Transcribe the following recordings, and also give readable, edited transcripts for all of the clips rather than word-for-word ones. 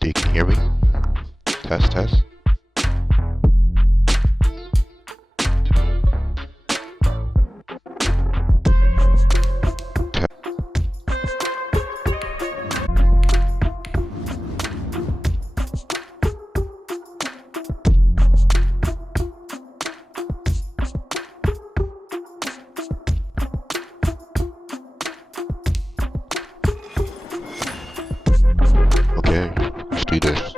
They can hear me. Test, test. Okay, let's do this.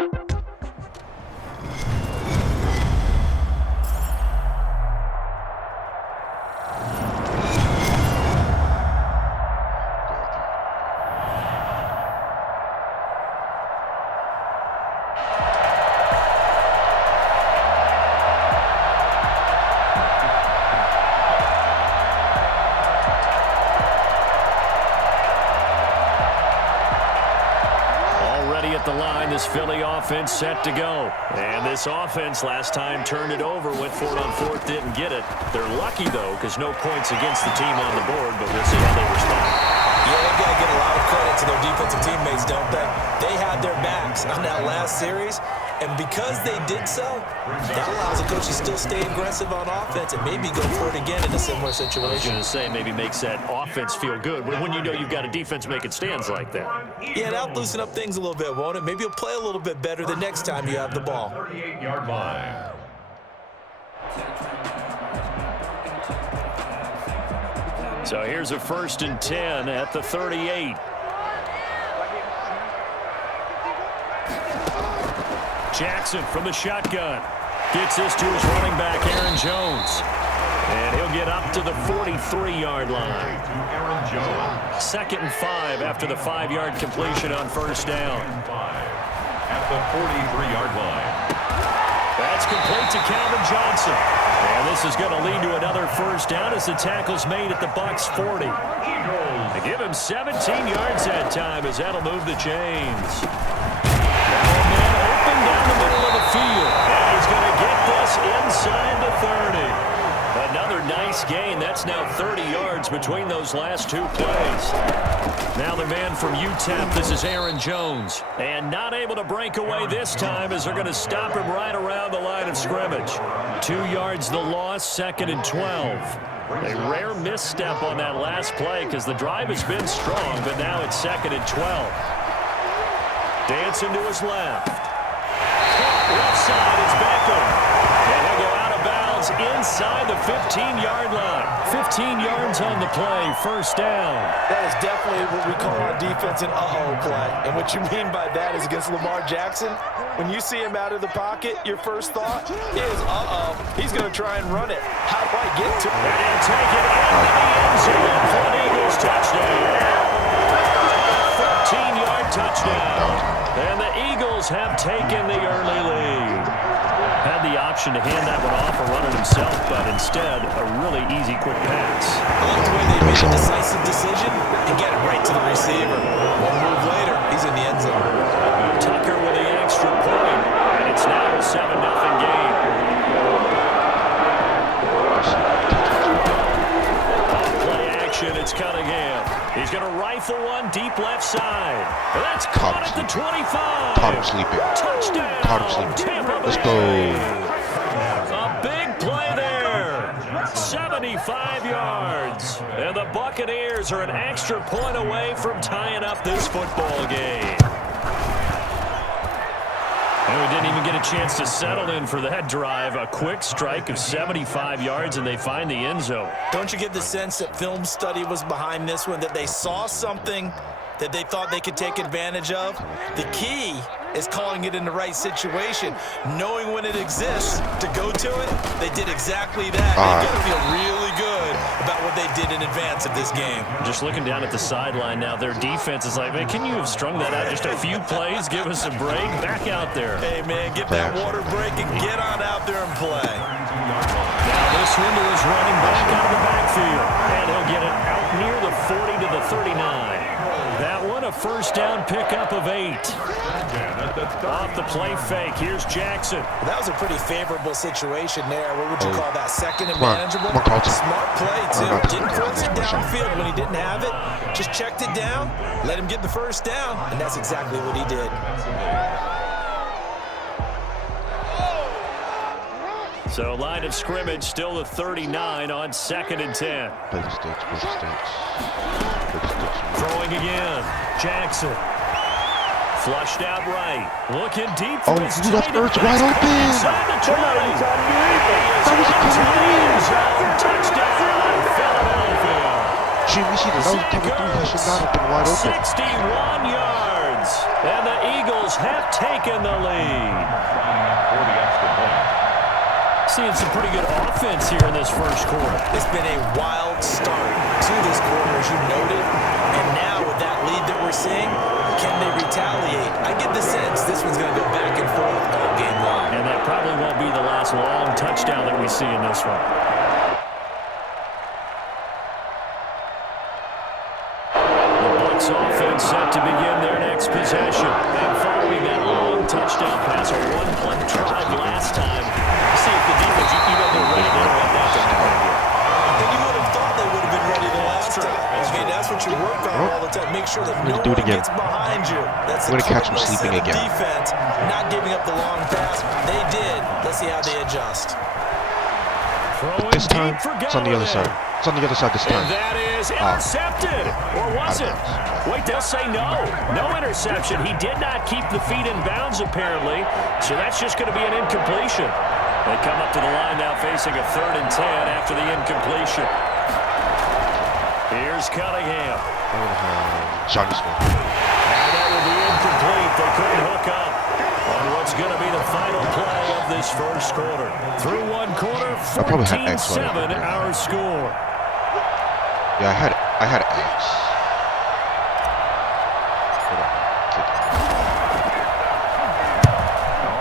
At the line, this Philly offense set to go. And this offense last time turned it over, went for it on fourth, didn't get it. They're lucky, though, because no points against the team on the board, but we'll see how they respond. Yeah, they've got to give a lot of credit to their defensive teammates, don't they? They had their backs on that last series, and because they did so, that allows the coach to still stay aggressive on offense and maybe go for it again in a similar situation. I was going to say, maybe makes that offense feel good when you know you've got a defense making stands like that. Yeah, that'll loosen up things a little bit, won't it? Maybe you'll play a little bit better the next time you have the ball. 38-yard line. So here's a 1st and 10 at the 38. Jackson from the shotgun. Gets this to his running back, Aaron Jones. And he'll get up to the 43-yard line. 2nd and 5 after the 5-yard completion on 1st down. At the 43-yard line. That's complete to Calvin Johnson. And this is going to lead to another 1st down as the tackle's made at the Bucs 40. They give him 17 yards that time as that'll move the chains. Man open down the middle of the field. And he's going to get this inside the 30. Another nice gain. That's now 30 yards between those last two plays. Now the man from UTEP, this is Aaron Jones. And not able to break away this time as they're going to stop him right around the line of scrimmage. 2 yards the loss, 2nd and 12. A rare misstep on that last play because the drive has been strong, but now it's 2nd and 12. Dancing to his left. Left side is Beckham. And he'll go out of bounds inside the 15-yard line. 15 yards on the play, 1st down. That is definitely what we call on defense an uh-oh play. And what you mean by that is against Lamar Jackson, when you see him out of the pocket, your first thought is, uh-oh, he's going to try and run it. How do I get to it? And he'll take it into the end zone for an Eagles touchdown. 13-yard touchdown. And the Eagles have taken the early lead. Had the option to hand that one off or run it himself, but instead, a really easy, quick pass. I like the way they made a decisive decision and get it right to the receiver. One move later, he's in the end zone. Tucker with the extra point, and it's now a 7-0 game. Play action, it's Cunningham. He's going to rifle one deep left side. That's caught at the 25. Caught him sleeping. Touchdown. Caught him sleeping. Let's go. A big play there. 75 yards. And the Buccaneers are an extra point away from tying up this football game. And we didn't even get a chance to settle in for that drive. A quick strike of 75 yards, and they find the end zone. Don't you get the sense that film study was behind this one, that they saw something that they thought they could take advantage of? The key is calling it in the right situation, knowing when it exists to go to it. They did exactly that. They got to feel really good about what they did in advance of this game. Just looking down at the sideline now, their defense is like, man, can you have strung that out just a few plays? Give us a break. Back out there. Hey, man, get that water break and get on out there and play. Now this window is running back out of the backfield, and he'll get it out near the 40 to the 39. That one a first down pickup of 8. Off the play fake. Here's Jackson. Well, that was a pretty favorable situation there. What would you call that? Second and Come on. manageable? Come on, Carlton. Smart play, too. Oh, Didn't force it downfield when he didn't have it. Just checked it down, let him get the first down, and that's exactly what he did. So line of scrimmage still the 39 on 2nd and 10. Play the sticks, play the sticks. Play the sticks. Throwing again. Jackson. Flushed out right. Looking deep for his he left tight end. Ertz wide open. Inside the 20. That was a touchdown, Philadelphia. Jimmy, see that was coming through. He should not have been wide open. 61 yards. And the Eagles have taken the lead. For the extra point. Seeing some pretty good offense here in this first quarter. It's been a wild start to this quarter, as you noted. And now with that lead that we're seeing, can they retaliate? I get the sense this one's going to go back and forth all game long. And that probably won't be the last long touchdown that we see in this one. The Bucs offense set to begin their next possession. And following that long touchdown pass, a one-play drive last time. See if the defense, they're ready to run that to happen again. And you would have thought they would have been ready the last time. Okay, that's what you work on all the time. Make sure that no do it one again. gets behind you. That's I'm the gonna catch him critical sleeping set of again. defense, not giving up the long pass. They did. Let's see how they adjust. But this time, it's on the other side. It's on the other side this time. And that is intercepted. Or was it? Wait, they'll say no. No interception. He did not keep the feet in bounds, apparently. So that's just going to be an incompletion. They come up to the line now facing a 3rd and 10 after the incompletion. Here's Cunningham. Johnny Smith. And that will be incomplete. They couldn't hook up on what's going to be the final play of this first quarter. Through one quarter, 14-7 our score. Yeah, I had X.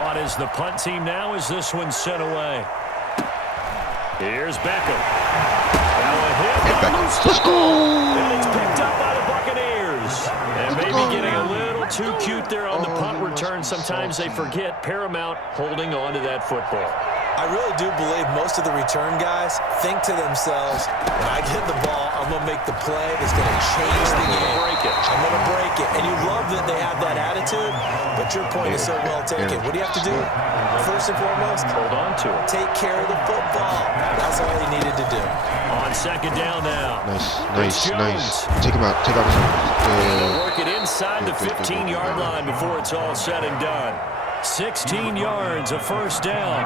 On is the punt team now as this one's sent away. Here's Beckham. Now a hit by Moose. Let's go! And it's picked up by the Buccaneers. And maybe getting a little too cute there on the punt return. Sometimes they forget Paramount holding on to that football. I really do believe most of the return guys think to themselves, when I get the ball, I'm going to make the play that's going to change the game. I'm going to break it. And you love that they have that attitude, but your point is so well taken. What do you have to do? First and foremost, Hold on to it. take care of the football. That's all he needed to do. On 2nd down now. Nice. Take him out. Take out his They'll work it inside the 15-yard line before it's all said and done. 16 yards, a first down.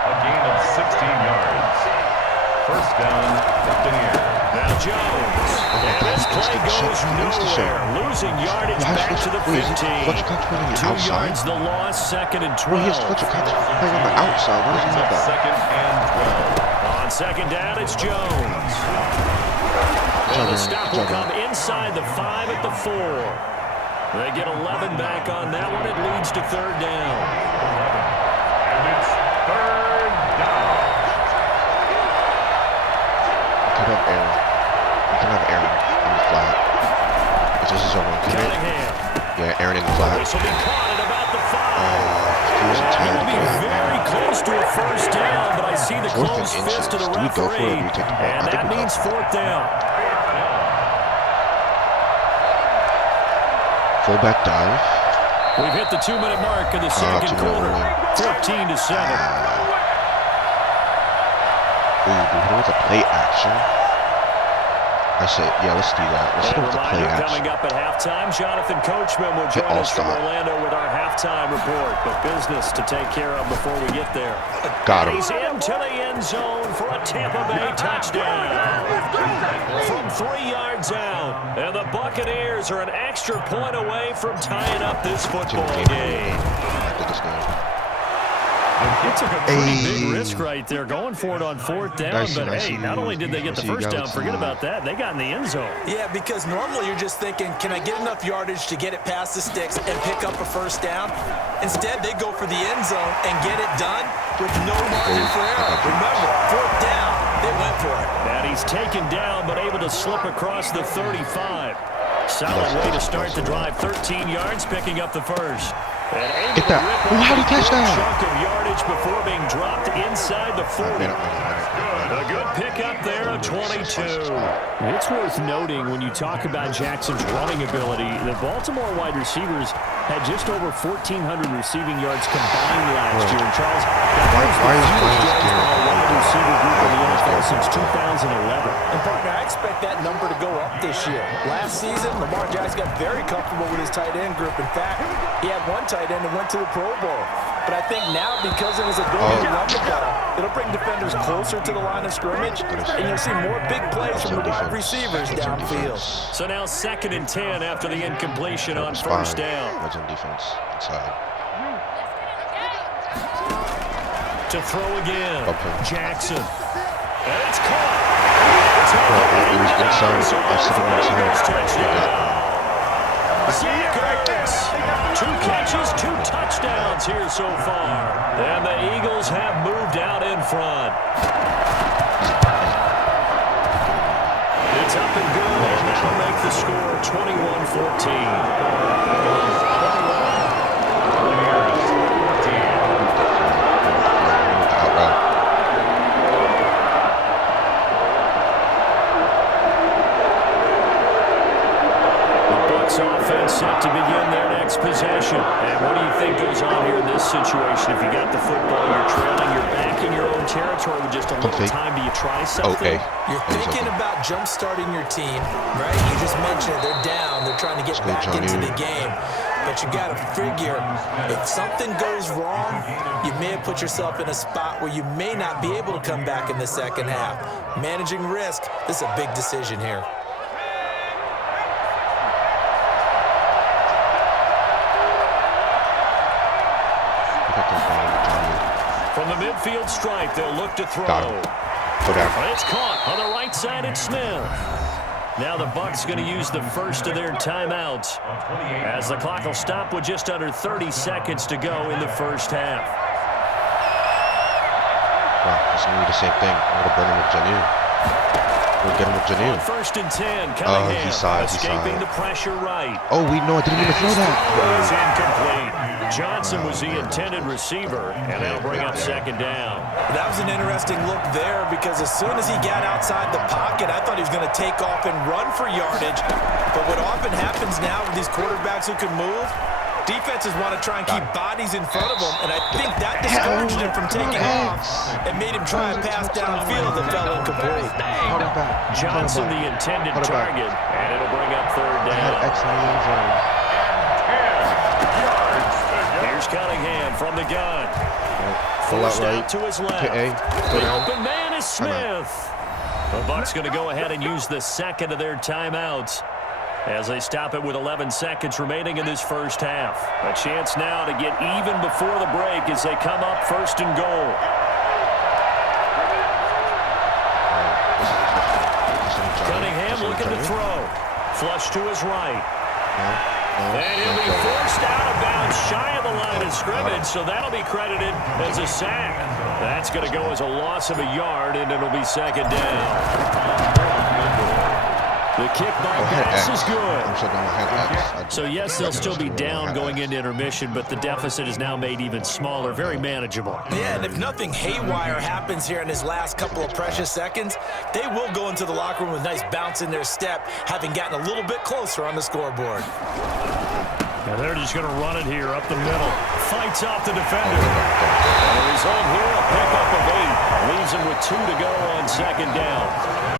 A gain of 16 yards. First down, Buccaneers. Now Jones. And this play goes nowhere. Losing yardage back to the 15. 2 yards the loss, 2nd and 12. Well, he has Fletcher Cox playing on the outside. What does he have that? Second and 12. On 2nd down, it's Jones. And the stop will come inside the 5 at the 4. They get 11 back on that one. It leads to 3rd down. And it's 3rd down. We can have Aaron in the flat. If this is our one commit. Cunningham. Yeah, Aaron in the flat. This will be caught at about the 5. He was a He'll tad. be very close to a first down, but I see the 4th and close fist of the inches. Do we go for it or referee, do we take the ball? and I think that we go means for it. 4th down. Fullback dive. We've hit the 2-minute mark of the second quarter. 14-7. Ooh, do we hit with a play action? I say, yeah, let's do that. Let's hit And with a the play reminder action. coming up at halftime, Jonathan Coachman will join us from Orlando with our halftime report. But business to take care of before we get there. Got him. He's into the end zone for a Tampa Bay touchdown. From 3 yards out. And the Buccaneers are an extra point away from tying up this football game. After this game. He took a pretty big risk right there, going for it on 4th down. But hey, not only did they get the first down, forget about that, they got in the end zone. Yeah, because normally you're just thinking, can I get enough yardage to get it past the sticks and pick up a first down? Instead, they go for the end zone and get it done with no margin for error. Remember, 4th down, they went for it. And he He's taken down, but able to slip across the 35. Solid way to start the drive. 13 yards, picking up the first. Get that. Oh, how did he catch that? Chunk of yardage before being dropped inside the 40. A good pickup there of 22. It's worth noting when you talk about Jackson's running ability, the Baltimore wide receivers had just over 1,400 receiving yards combined last year. And Charles, that was the fewest yards by a wide receiver group in the NFL since 2011. And partner, I expect that number to go up this year. Last season, Lamar Jackson got very comfortable with his tight end group. In fact, he had one tight end that went to the Pro Bowl. But I think now, because of his ability to run the ball, it'll bring defenders closer to the line of scrimmage, and you'll see more big plays from the wide receivers downfield. So now 2nd and 10 after the incompletion on first down. What's on defense inside? To throw again, Jackson. And it's caught. It was inside. I said it inside. Zach Ertz. 2 catches, 2 touchdowns here so far. And the Eagles have moved out in front. It's up and good, and that'll make the score 21-14. Offense set to begin their next possession. And what do you think goes on here in this situation? If you got the football, you're trailing, you're back in your own territory with just a little time. Do you try something? Okay. You're thinking about jump-starting your team, right? You just mentioned it. They're down. They're trying to get back into the game. But you got to figure, if something goes wrong, you may have put yourself in a spot where you may not be able to come back in the second half. Managing risk, this is a big decision here. From the midfield stripe, they'll look to throw. Go down. It's caught on the right side. It's Smith. Now the Bucs going to use the first of their timeouts as the clock will stop with just under 30 seconds to go in the first half. Well, it's going to be the same thing. I'm going to burn him with Janu. We'll get him with Janu. 1st and 10. Cunningham escaping the pressure right. Oh, I didn't mean to throw that. It's incomplete. Johnson was the intended receiver, and that'll bring up 2nd down. That was an interesting look there because as soon as he got outside the pocket, I thought he was going to take off and run for yardage. But what often happens now with these quarterbacks who can move, defenses want to try and keep bodies in front of them, and I think that discouraged him from taking off and made him try and pass downfield that fell incomplete. Johnson the intended target, and it'll bring up 3rd down. Here's Cunningham from the gun. Forced out to his left. The open man is Smith. The Bucs going to go ahead and use the 2nd of their timeouts as they stop it with 11 seconds remaining in this first half. A chance now to get even before the break as they come up 1st and goal. Cunningham looking to throw. Flush to his right. And he'll be forced out of bounds shy of the line of scrimmage, so that'll be credited as a sack. That's going to go as a loss of a yard, and it'll be 2nd down. The kick by pass is good. So, yes, they'll still be down going into intermission, but the deficit is now made even smaller, very manageable. Yeah, and if nothing haywire happens here in his last couple of precious seconds, they will go into the locker room with a nice bounce in their step, having gotten a little bit closer on the scoreboard. And they're just going to run it here up the middle. Fights off the defender. And the result here, a pickup of 8. Leaves him with 2 to go on 2nd down.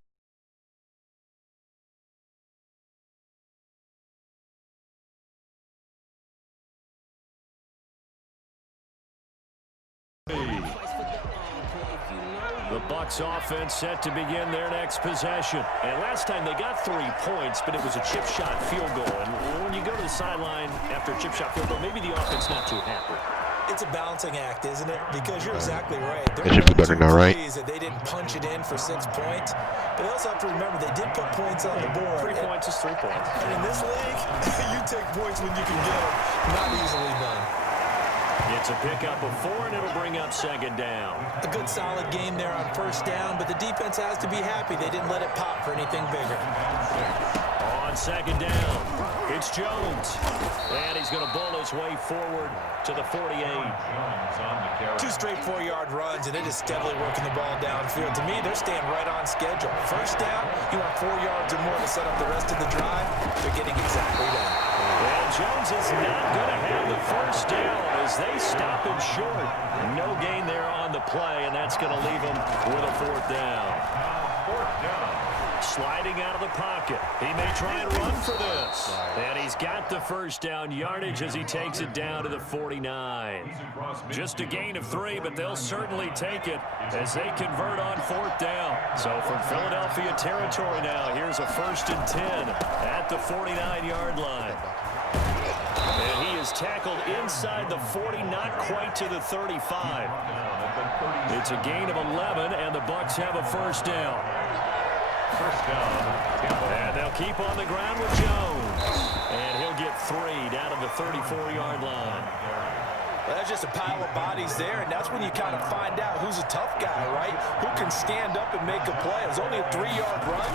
The Bucs offense set to begin their next possession. And last time they got 3 points, but it was a chip shot field goal. And when you go to the sideline after a chip shot field goal, maybe the offense not too happy. It's a balancing act, isn't it? Because you're exactly right. It should be better now, right? That they didn't punch it in for 6 points. But they also have to remember they did put points on the board. 3 points is 3 points. And in this league, you take points when you can get them. Not easily done. It's a pickup of 4, and it'll bring up second down. A good solid game there on first down, but the defense has to be happy they didn't let it pop for anything bigger. On second down, it's Jones. And he's going to bull his way forward to the 48. 2 straight 4-yard runs, and it is steadily working the ball downfield. To me, they're staying right on schedule. First down, you want 4 yards or more to set up the rest of the drive. They're getting exactly that. Well, Jones is not going to have the first down as they stop him short. No gain there on the play, and that's going to leave him with a 4th down. Sliding out of the pocket. He may try and run for this. And he's got the first down yardage as he takes it down to the 49. Just a gain of 3, but they'll certainly take it as they convert on 4th down. So from Philadelphia territory now, here's a 1st and 10 at the 49-yard line. And he is tackled inside the 40, not quite to the 35. It's a gain of 11, and the Bucs have a first down. First down. And they'll keep on the ground with Jones. And he'll get 3 down to the 34-yard line. Well, that's just a pile of bodies there, and that's when you kind of find out who's a tough guy, right? Who can stand up and make a play. It was only a 3-yard run,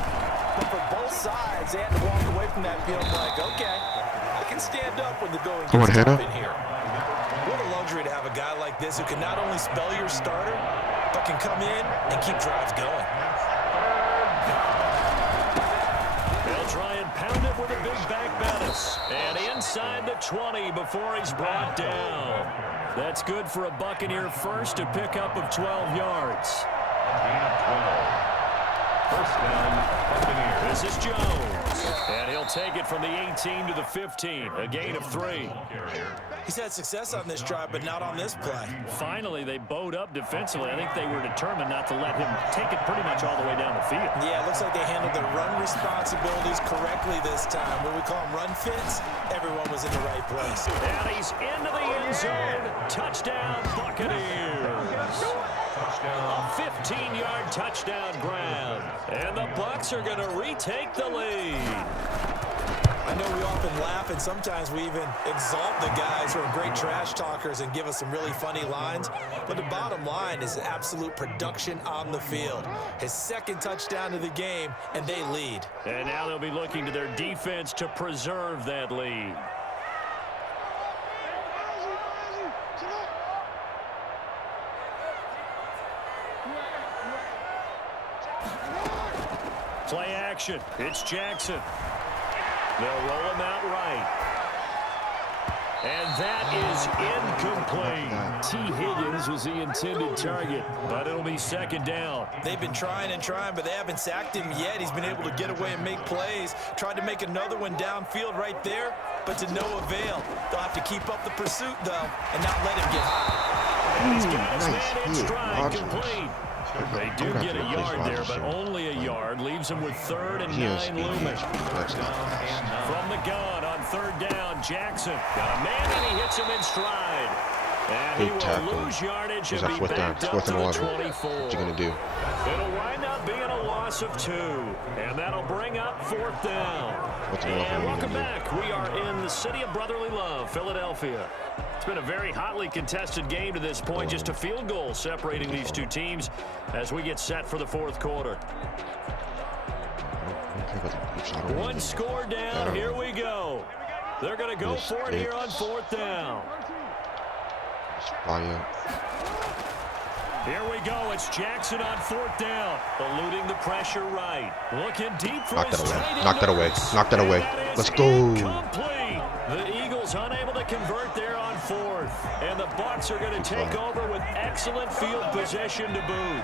but for both sides, they had to walk away from that field like, okay, I can stand up when the going gets tough in here. What a luxury to have a guy like this who can not only spell your starter, but can come in and keep drives going. They'll try and pound it with a big back Bettis. And inside the 20 before he's brought down. That's good for a Buccaneer first, a pickup of 12 yards. First down, Buccaneers. This is Jones. And he'll take it from the 18 to the 15, a gain of 3. He's had success on this drive, but not on this play. Finally, they bowed up defensively. I think they were determined not to let him take it pretty much all the way down the field. Yeah, it looks like they handled their run responsibilities correctly this time. When we call them run fits, everyone was in the right place. And he's into the end zone. Touchdown, Buccaneers. A 15-yard touchdown grab. And the Bucs are going to retake the lead. I know we often laugh, and sometimes we even exalt the guys who are great trash talkers and give us some really funny lines. But the bottom line is absolute production on the field. His 2nd touchdown of the game, and they lead. And now they'll be looking to their defense to preserve that lead. Play action. It's Jackson. They'll roll him out right. And that is incomplete. T. Higgins was the intended target, but it'll be 2nd down. They've been trying and trying, but they haven't sacked him yet. He's been able to get away and make plays. Tried to make another one downfield right there, but to no avail. They'll have to keep up the pursuit, though, and not let him get high. He's got his man in stride, complete. They do get a yard there, but only a yard. Leaves him with 3rd and 9 looming. From the gun on 3rd down, Jackson got a man, and he hits him in stride. And he will lose yardage and be backed up to the 24. What you gonna do? It'll wind up being a loss of 2, and that'll bring up 4th down. And welcome back. We are in the city of brotherly love, Philadelphia. It's been a very hotly contested game to this point. Just a field goal separating these two teams as we get set for the 4th quarter. One score down. Here we go. They're going to go for it here on 4th down. Here we go. It's Jackson on 4th down. Eluding the pressure right. Looking deep for his tight end. Knock that away. Knock that away. Let's go. Incomplete. The Eagles unable to convert there on 4th. And the Bucs are going to take over with excellent field position to boot.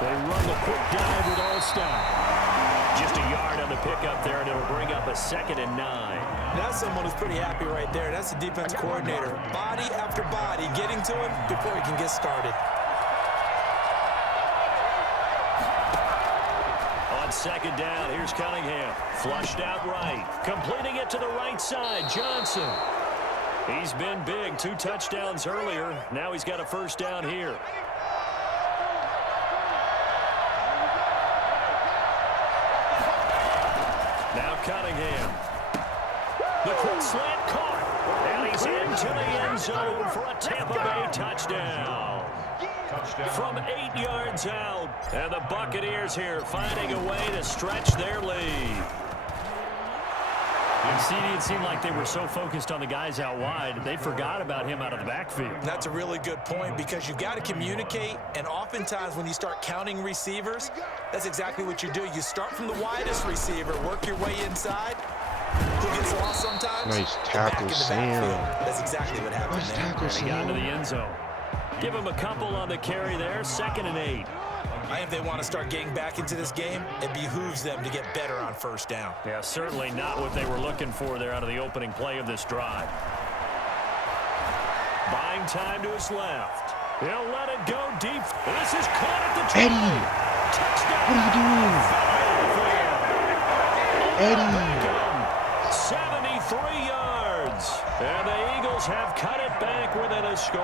They run the quick dive with All-Star. Just a yard on the pickup there, and it'll bring up a 2nd and 9. That's someone who's pretty happy right there. That's the defense coordinator. Body after body getting to him before he can get started. On 2nd down, here's Cunningham. Flushed out right. Completing it to the right side, Johnson. He's been big. 2 touchdowns earlier. Now he's got a first down here. Now Cunningham. The quick slant caught. And he's into the end zone for a Tampa Bay touchdown. From 8 yards out. And the Buccaneers here finding a way to stretch their lead. And CD, it seemed like they were so focused on the guys out wide, they forgot about him out of the backfield. That's a really good point because you've got to communicate, and oftentimes when you start counting receivers, that's exactly what you do. You start from the widest receiver, work your way inside. Who gets lost sometimes? Nice tackle, Sam. That's exactly what happened Nice there. tackle, He got into the Sam. end zone. Give him a couple on the carry there, 2nd and 8. If they want to start getting back into this game, it behooves them to get better on first down. Yeah, certainly not what they were looking for there out of the opening play of this drive. Buying time to his left. He'll let it go deep. This is caught at the 20. Eddie, Touchdown. what are you doing? Eddie. 73 yards. And the Eagles have cut it back within a score.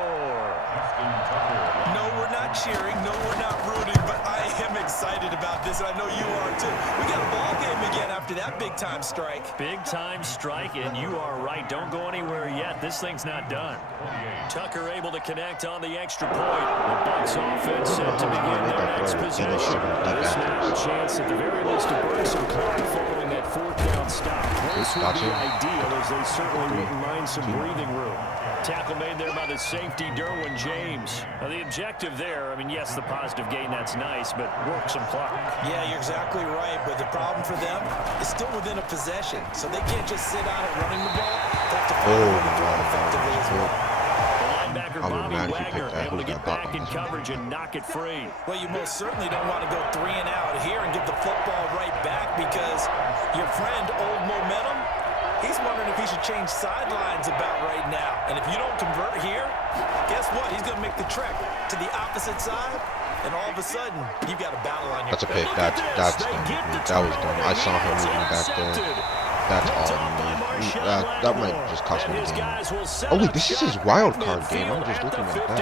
No, we're not cheering. No, we're not rooting, but I am excited about this, and I know you are too. We got a ball game again after that big-time strike. Big-time strike, and you are right. Don't go anywhere yet. This thing's not done. Tucker able to connect on the extra point. The Bucs offense set to begin their next possession. This now a chance at the very least to burn some clock following that 4th down stop. This would be ideal as they certainly wouldn't mind some breathing room. Tackle made there by the safety, Derwin James. Now the objective there, I mean, yes, the positive gain, that's nice, but work some clock. Yeah, you're exactly right, but the problem for them is still within a possession, so they can't just sit on it running the ball. They have to find a way to throw it effectively as well. The linebacker Bobby Wagner able to get back in coverage and knock it free. Well, you most certainly don't want to go 3 and out here and give the football right back because your friend, Old Momentum, he's wondering if he should change sidelines about right now. And if you don't convert here, guess what? He's going to make the trek to the opposite side, and all of a sudden, you've got a battle on your That's a pick. That's done with me. That was dumb. I saw him moving back there. That's all on me. That might just cost me the game. Oh, wait, this is his wild card game. I'm just looking at that.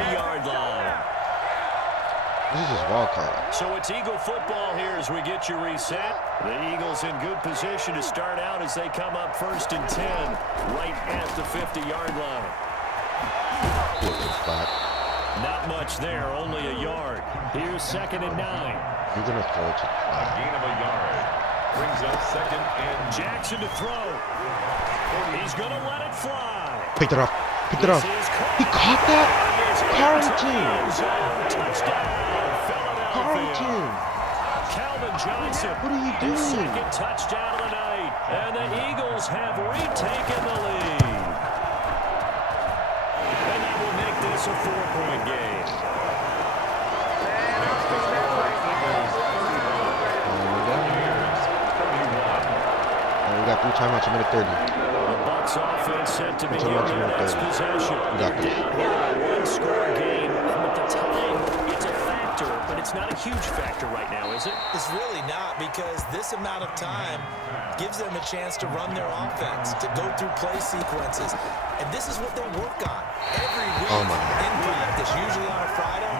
This is his wild card. So it's Eagle football here as we get you reset. The Eagles in good position to start out as they come up 1st and 10 right at the 50-yard line. Not much there, only a yard. Here's 2nd and 9. You're going to throw it to A gain of a yard. Brings up 2nd and Jackson to throw. He's going to let it fly. Picked it up. Picked it up. He caught that? Carrington. Touchdown. Carrington. Calvin Johnson. What are you doing? His 2nd touchdown of the night. And the Eagles have retaken the lead. And that will make this a 4-point game. We got 3 timeouts, a minute 30. The Bucs offense set to begin their next possession. We got this. One-score game. With the time, it's a factor, but it's not a huge factor right now, is it? It's really not, because this amount of time gives them a chance to run their offense, to go through play sequences. And this is what they work on every week in practice, usually on a Friday.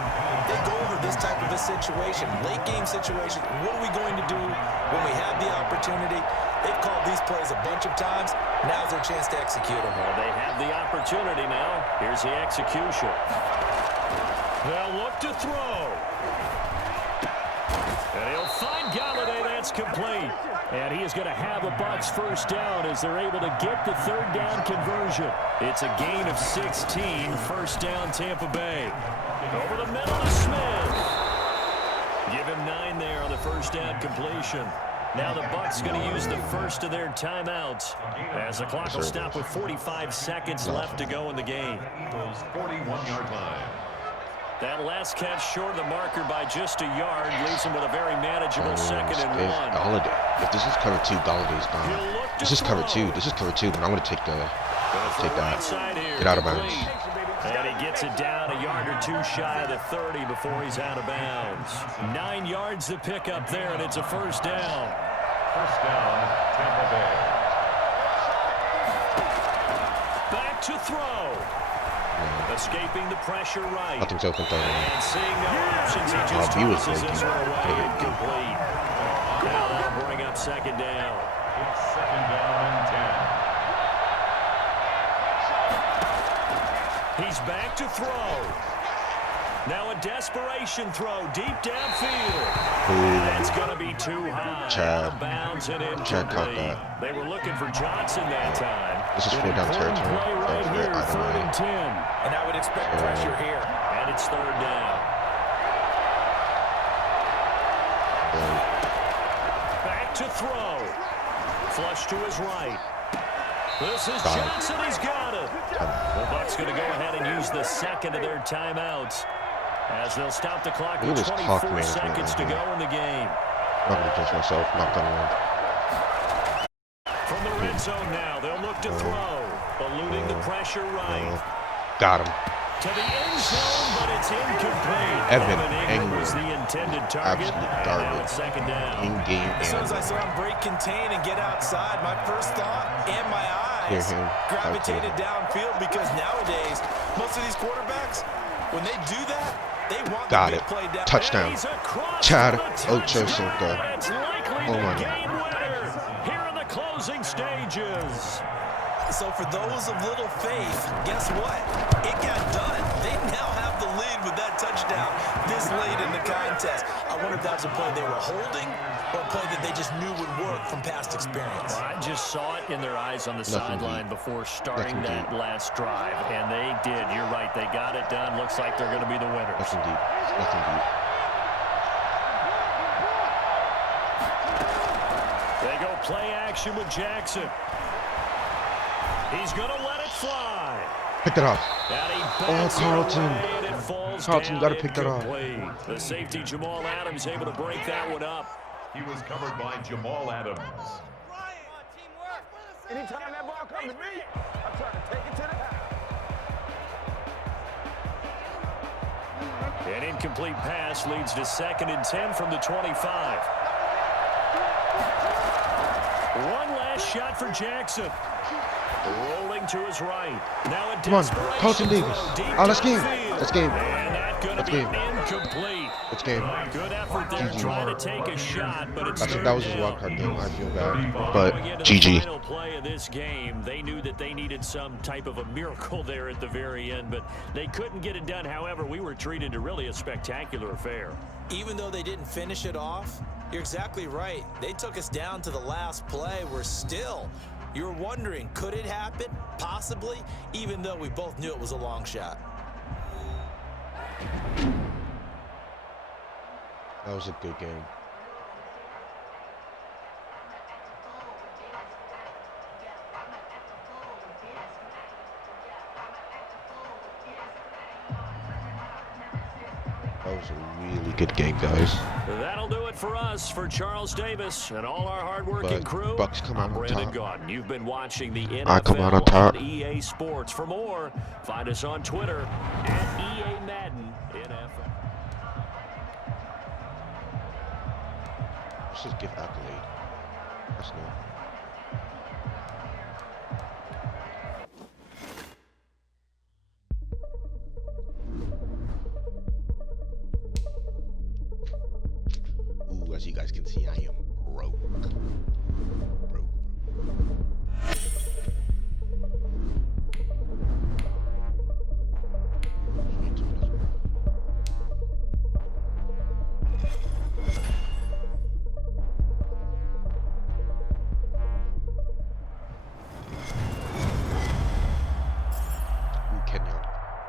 They go over this type of a situation, late game situation. What are we going to do when we have the opportunity? They've called these plays a bunch of times. Now's their chance to execute them. Well, they have the opportunity now. Here's the execution. They'll look to throw. And he'll find Galladay. That's complete. And he is going to have a Bucs 1st down as they're able to get the 3rd down conversion. It's a gain of 16. 1st down, Tampa Bay. Over the middle to Smith. Give him 9 there on the 1st down completion. Now the Bucs going to use the first of their timeouts as the clock will stop with 45 seconds left to go in the game. 41-yard line. That last catch short of the marker by just a yard leaves him with a very manageable 2nd and 1. Galladay. If this is cover 2, Galladay's gone. This is cover 2. This is cover 2, but I'm going to take that. Get out of bounds. And he gets it down a yard or 2 shy of the 30 before he's out of bounds. 9 yards to pick up there, and it's a 1st down. 1st down, Tampa Bay. Back to throw. Escaping the pressure right. Nothing's open though. And seeing no options, he just he was tosses this one away open. incomplete. Now they'll bring up 2nd down. It's second down and 10. He's back to throw. Now a desperation throw deep downfield. That's going to be too high. Out of bounds and incomplete. They were looking for Johnson that time. This is 4 down territory. Play right here, 3rd and 10. And I would expect pressure here. And it's 3rd down. Back to throw. Flush to his right. This is Johnson. He's got it. The Bucs going to go ahead and use the second of their timeouts as they'll stop the clock with 24 seconds to go in the game. I'm not going to judge myself. Not going to. From the red zone now, they'll look to throw. Eluding the pressure right. Got him. To the end zone, but it's incomplete. Evan Engram was the intended target. Absolute garbage. Second down. In-game. As soon as I saw him break contain and get outside, my first thought and my eyes gravitated downfield, because nowadays, most of these quarterbacks, when they do that, they want the big play down. Touchdown. Chad Ochocinco. Oh my God. Here in the closing stages. So for those of little faith, guess what? It got done. They now have the lead with that touchdown this late in the contest. I wonder if that was a play they were holding or a play that they just knew would work from past experience. Well, I just saw it in their eyes on the sideline before starting that last drive, and they did. You're right. They got it done. Looks like they're going to be the winners. Nothing deep. Nothing deep. They go play action with Jackson. He's going to let it fly. Pick it up. Oh, Carlton. Carlton, you got to pick that up. The safety, Jamal Adams, able to break that one up. He was covered by Jamal Adams. Anytime that ball comes to me, I'm trying to take it to the house. An incomplete pass leads to 2nd and 10 from the 25. One last shot for Jackson. Rolling to his right. Now a Come on, Carlton Davis. Oh, let's game. Let's game. And that's going to be incomplete. Let's game. Good effort there, trying to take a shot, but it's that was his wild card game. I feel bad, but GG. Final play of this game, they knew that they needed some type of a miracle there at the very end, but they couldn't get it done. However, we were treated to really a spectacular affair. Even though they didn't finish it off, you're exactly right. They took us down to the last play. We're still. You were wondering, could it happen? Possibly, even though we both knew it was a long shot. That was a good game. That was a really good game, guys. That'll do it for us. For Charles Davis and all our hard-working crew, Bucs come out I'm on Brandon top. Gautin. You've been watching the I come out on NFL top. on EA Sports. For more, find us on Twitter at EA Madden NFL. Let's just give accolade. That's new. Ooh, as you guys can see, I am broke.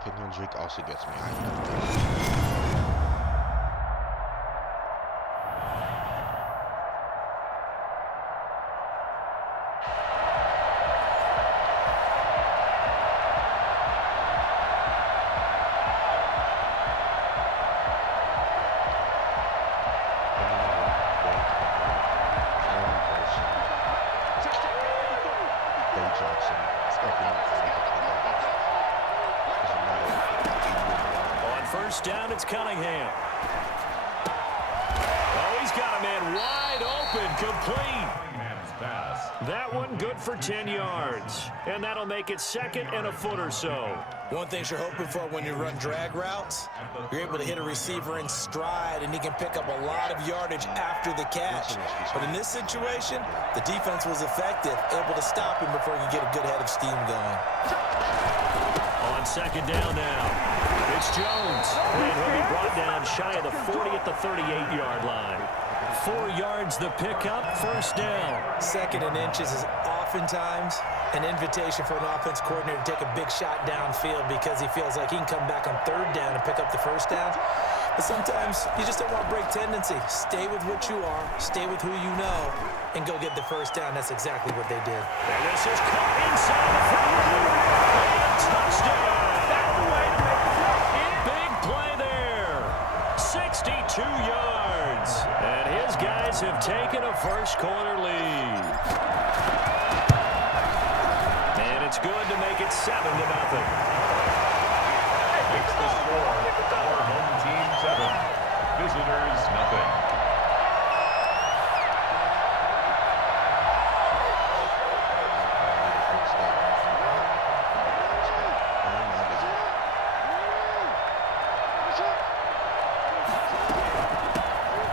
Kenyon Drake also gets me. First down, it's Cunningham. Oh, he's got a man wide open, complete. pass. That one good for 10 yards. And that'll make it 2nd and a foot or so. One thing you're hoping for when you run drag routes, you're able to hit a receiver in stride, and he can pick up a lot of yardage after the catch. But in this situation, the defense was effective, able to stop him before he could get a good head of steam going. On 2nd down now, it's Jones. And he'll be brought down shy of the 40 at the 38-yard line. 4 yards the pickup, 1st down. 2nd and inches is oftentimes an invitation for an offense coordinator to take a big shot downfield because he feels like he can come back on 3rd down and pick up the 1st down. But sometimes you just don't want to break tendency. Stay with what you are, stay with who you know, and go get the 1st down. That's exactly what they did. And this is caught inside the 40. And touchdown. That's the way to make it work, kid. Big play there. 62 yards. And his guys have taken a first-quarter lead. And it's good to make it 7-0. Makes the score. Our home team 7. Visitors nothing.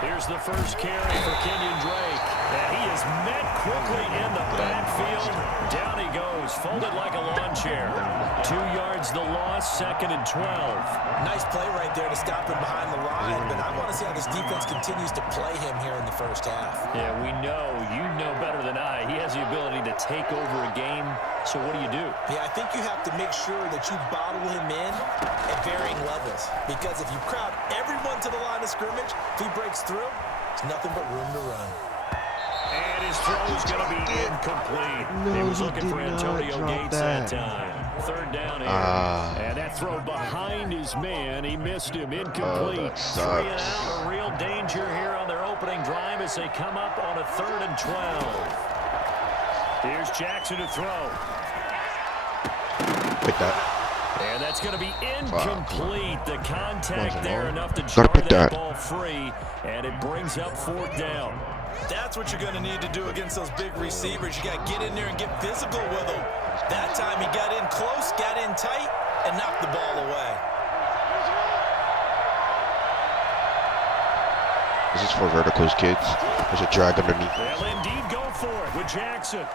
Here's the first carry for Kenyon Drake. And he is met quickly in the backfield. Down he goes, folded like a lawn chair. 2 yards the loss, 2nd and 12. Nice play right there to stop him behind the line, but I want to see how this defense continues to play him here in the 1st half. Yeah, we know, you know better than I. He has the ability to take over a game. So what do you do? Yeah, I think you have to make sure that you bottle him in at varying levels. Because if you crowd everyone to the line of scrimmage, if he breaks through, there's nothing but room to run. And his throw is going to be incomplete. He was looking for Antonio Gates that time. 3rd down here. And that throw behind his man. He missed him. Incomplete. 3 and out. A real danger here on their opening drive as they come up on a 3rd and 12. Here's Jackson to throw. Pick that. And that's going to be incomplete. The contact there enough to jar that ball free. And it brings up 4th down. That's what you're going to need to do against those big receivers. You got to get in there and get physical with them. That time he got in close, got in tight, and knocked the ball away. This is for verticals, kids. There's a drag underneath. They'll indeed go for it with Jackson.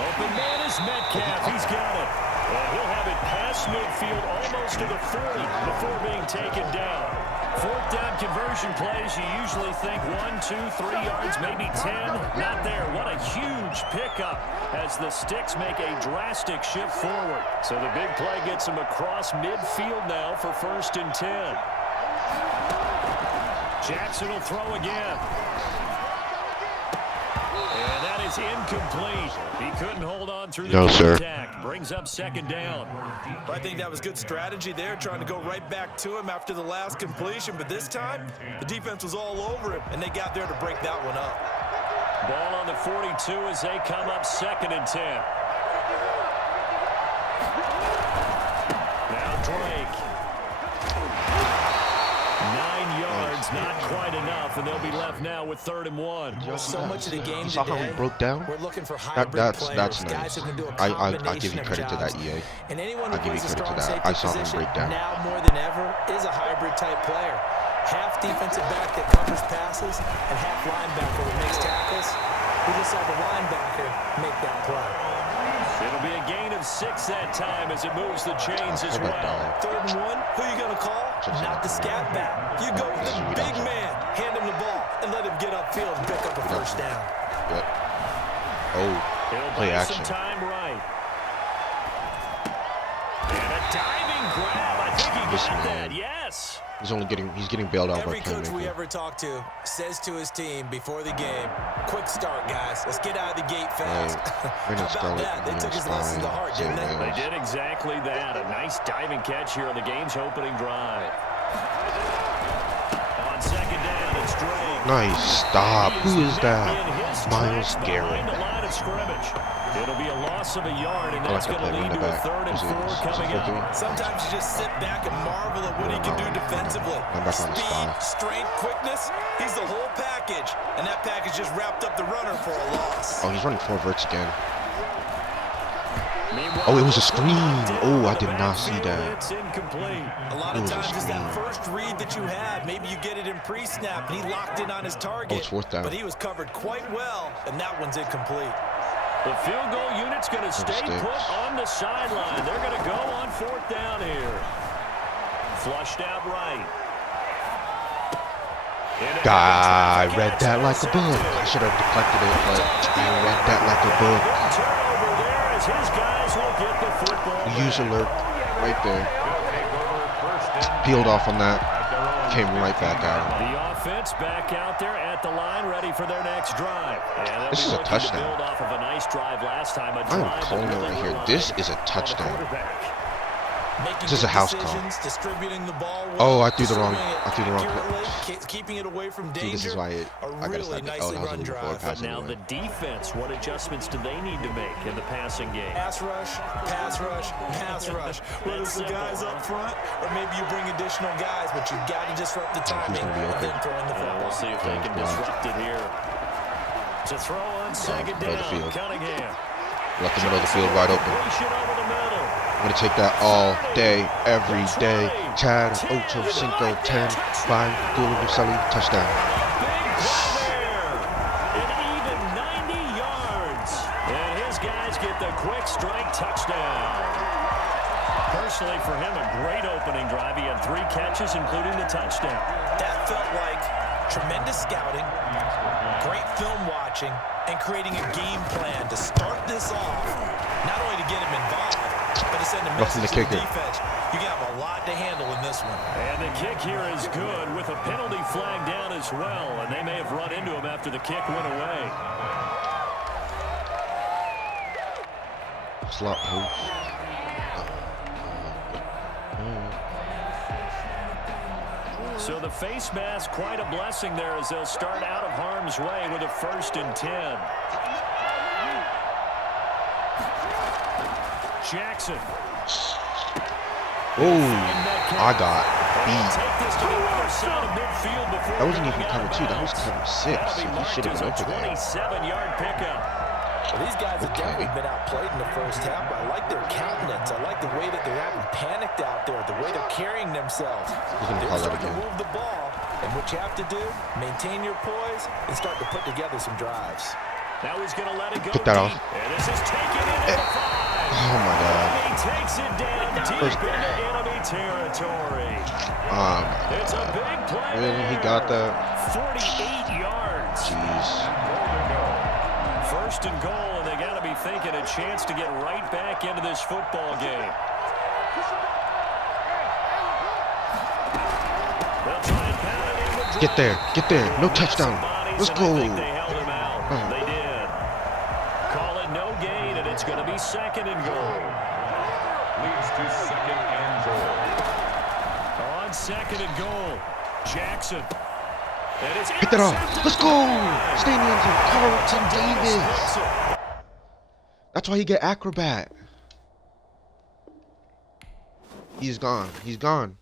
Open man is Metcalf. He's got it. And he'll have it past midfield almost to the 40 before being taken down. 4th down conversion plays, you usually think 1, 2, 3 yards, maybe 10. Not there. What a huge pickup as the Sticks make a drastic shift forward. So the big play gets them across midfield now for 1st and 10. Jackson will throw again. And that is incomplete. He couldn't hold on through the contact. Brings up 2nd down. I think that was good strategy there, trying to go right back to him after the last completion. But this time, the defense was all over him, and they got there to break that one up. Ball on the 42 as they come up 2nd and 10. Now Drake. 9 yards, not quite enough, and they'll be left now with 3rd and 1. So much of the game You saw how he broke down? we're looking for hybrid That's players, nice. guys who can do a I'll combination give you of credit to that, jobs. EA. And anyone who I'll give you plays a credit to strong that. safety I saw him position break down. now more than ever is a hybrid type player. Half defensive back that covers passes and half linebacker that makes tackles. We just saw the linebacker make that play. It'll be a gain of 6 that time as it moves the chains as well. 3rd and 1, who are you going to call? Not the scat back. You go with the big man, hand him the ball, and let him get upfield and pick up a 1st down. Yep. Oh, He'll play buy action. some time right. And a diving grab. I think he got that. Yes. He's getting bailed out by Every coach we playmaker. ever talk to says to his team before the game, quick start, guys. Let's get out of the gate fast. How about that? They took his lesson to heart, didn't they? They did exactly that. A nice diving catch here on the game's opening drive. On 2nd down, it's Drake. Nice stop. Who is that? In his Miles tracks Garrett. behind the line of scrimmage. It'll be a loss of a yard, and that's going to lead to a 3rd and 4 coming up. Sometimes you just sit back and marvel at what he can do defensively. Speed, strength, quickness, he's the whole package. And that package just wrapped up the runner for a loss. Oh, he's running 4 verts again. Oh, it was a screen. Oh, I did not see that. A lot of times it's that first read that you have. Maybe you get it in pre-snap, and he locked in on his target. Oh, it's 4th down. But he was covered quite well, and that one's incomplete. The field goal unit's going to stay put on the sideline. They're going to go on 4th down here. Flushed out right. I read that like a book. I should have deflected it, but I read that like a book. Use alert right there. Peeled off on that. Came right back out. The offense back out there at the line, ready for their next drive. This is a touchdown. Build off of a nice drive last time. I'm calling it right here. This is a touchdown. This is a house call. Oh, I threw the wrong. Keeping it away from danger. See, this is why I gotta stop it. Oh, that was a little forward pass. But now the defense, what adjustments do they need to make in the passing game? Pass rush, pass rush, pass rush. Whether it's the guys up front, or maybe you bring additional guys, but you've got to disrupt the timing and then throw in the football. We'll see if they can disrupt it here. To throw on 2nd down, Cunningham. Left the middle of the field wide open. I'm going to take that all day, every day. Chad, Ocho, Cinco, 10, 5, Dula Lucelli, touchdown. Big play there. An even 90 yards. And his guys get the quick strike touchdown. Personally, for him, a great opening drive. He had 3 catches, including the touchdown. That felt like tremendous scouting, great film watching, and creating a game plan to start this off, not only to get him involved, but to send a message to the defense. You got a lot to handle in this one. And the kick here is good with a penalty flag down as well, and they may have run into him after the kick went away. Slot post. So the face mask, quite a blessing there as they'll start out of harm's way with a 1st and 10. Jackson. Oh, I got beat. That wasn't even cover 2. That was cover 6. So he should have been over there. 27-yard pickup. Well, these guys have definitely been outplayed in the first half. I like their countenance. I like the way that they're acting panicked out there, the way they're carrying themselves. They're starting to move the ball, and what you have to do, maintain your poise and start to put together some drives. Now he's going to let it go. Get that off. And this is taken into the 5. Oh my God. He takes it down deep into enemy territory. It's a big play. Really? He got that? 48 yards. Jeez. 1st and goal, and they got to be thinking a chance to get right back into this football game. They'll try and pound it in with Get there. Get there. No touchdown. Let's go. They held him out. They did. Call it no gain, and it's going to be 2nd and goal. Leads to 2nd and goal. On 2nd and goal, Jackson. Pick that off. Let's go. Stay in the end zone. Carlton Davis. That's why he get acrobat. He's gone. He's gone.